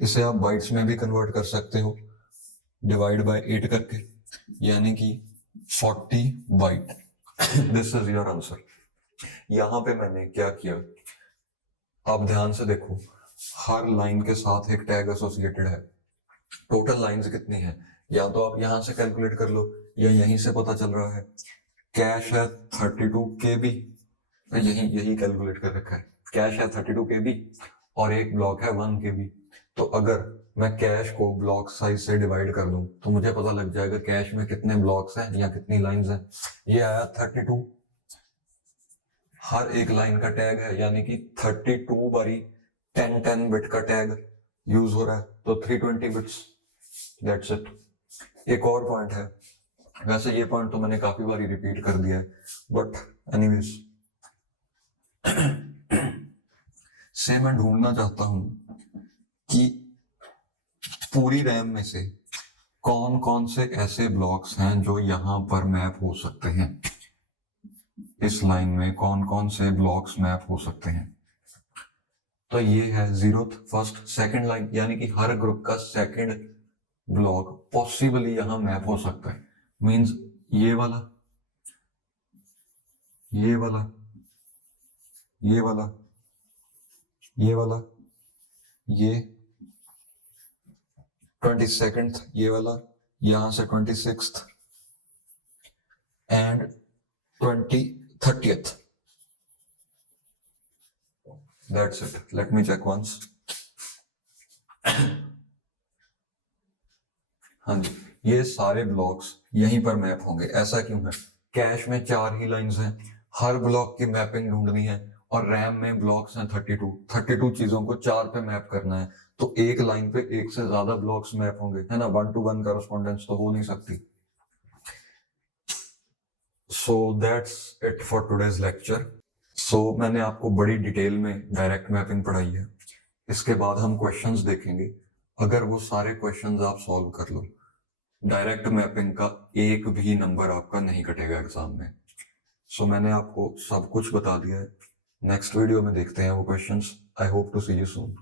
इसे आप बाइट्स में भी कन्वर्ट कर सकते हो, डिवाइड बाय 8 करके, यानी कि 40 byte. This is your answer. यहां पे मैंने क्या किया, आप ध्यान से देखो, हर लाइन के साथ एक टैग एसोसिएटेड है। टोटल लाइंस कितनी है, या तो आप यहां से कैलकुलेट कर लो या यहीं से पता चल रहा है। कैश है 32 KB, यही कैलकुलेट कर रखा है। कैश है 32 KB और एक ब्लॉक है 1 KB। तो अगर मैं कैश को ब्लॉक साइज से डिवाइड कर दूं तो मुझे पता लग जाएगा कैश में कितने ब्लॉक्स हैं या कितनी लाइंस हैं। ये आया 32, हर एक लाइन का टैग है, यानी कि 32 बारी 10 बिट का टैग यूज हो रहा है, तो 320 बिट्स। That's it. एक और पॉइंट है, वैसे ये पॉइंट तो मैंने काफी बारी रिपीट कर दिया है, बट एनीवेज से मैं ढूंढना चाहता हूं कि पूरी रैम में से कौन कौन से ऐसे ब्लॉक्स हैं जो यहां पर मैप हो सकते हैं। इस लाइन में कौन कौन से ब्लॉक्स मैप हो सकते हैं। तो ये है 0th, 1st, 2nd लाइन, यानी कि हर ग्रुप का 2nd ब्लॉक पॉसिबली यहां मैप हो सकता है। मींस ये वाला, ये वाला, ये वाला, ये वाला, ये 22nd, ये वाला, यहां से 26th and 30th। That's it. Let me check once. हाँ जी, ये सारे ब्लॉक्स यहीं पर मैप होंगे। ऐसा क्यों है, कैश में 4 ही लाइंस हैं, हर ब्लॉक की मैपिंग ढूंढनी है, और रैम में ब्लॉक्स हैं 32 चीजों को 4 पे मैप करना है, तो एक लाइन पे एक से ज्यादा ब्लॉक्स मैप होंगे, है ना। 1-to-1 कॉरेस्पॉन्डेंस तो हो नहीं सकती। So that's it for today's lecture. सो मैंने आपको बड़ी डिटेल में डायरेक्ट मैपिंग पढ़ाई है। इसके बाद हम क्वेश्चंस देखेंगे। अगर वो सारे क्वेश्चंस आप सॉल्व कर लो, डायरेक्ट मैपिंग का एक भी नंबर आपका नहीं कटेगा एग्जाम में। सो मैंने आपको सब कुछ बता दिया है। नेक्स्ट वीडियो में देखते हैं वो questions. I hope to see you soon.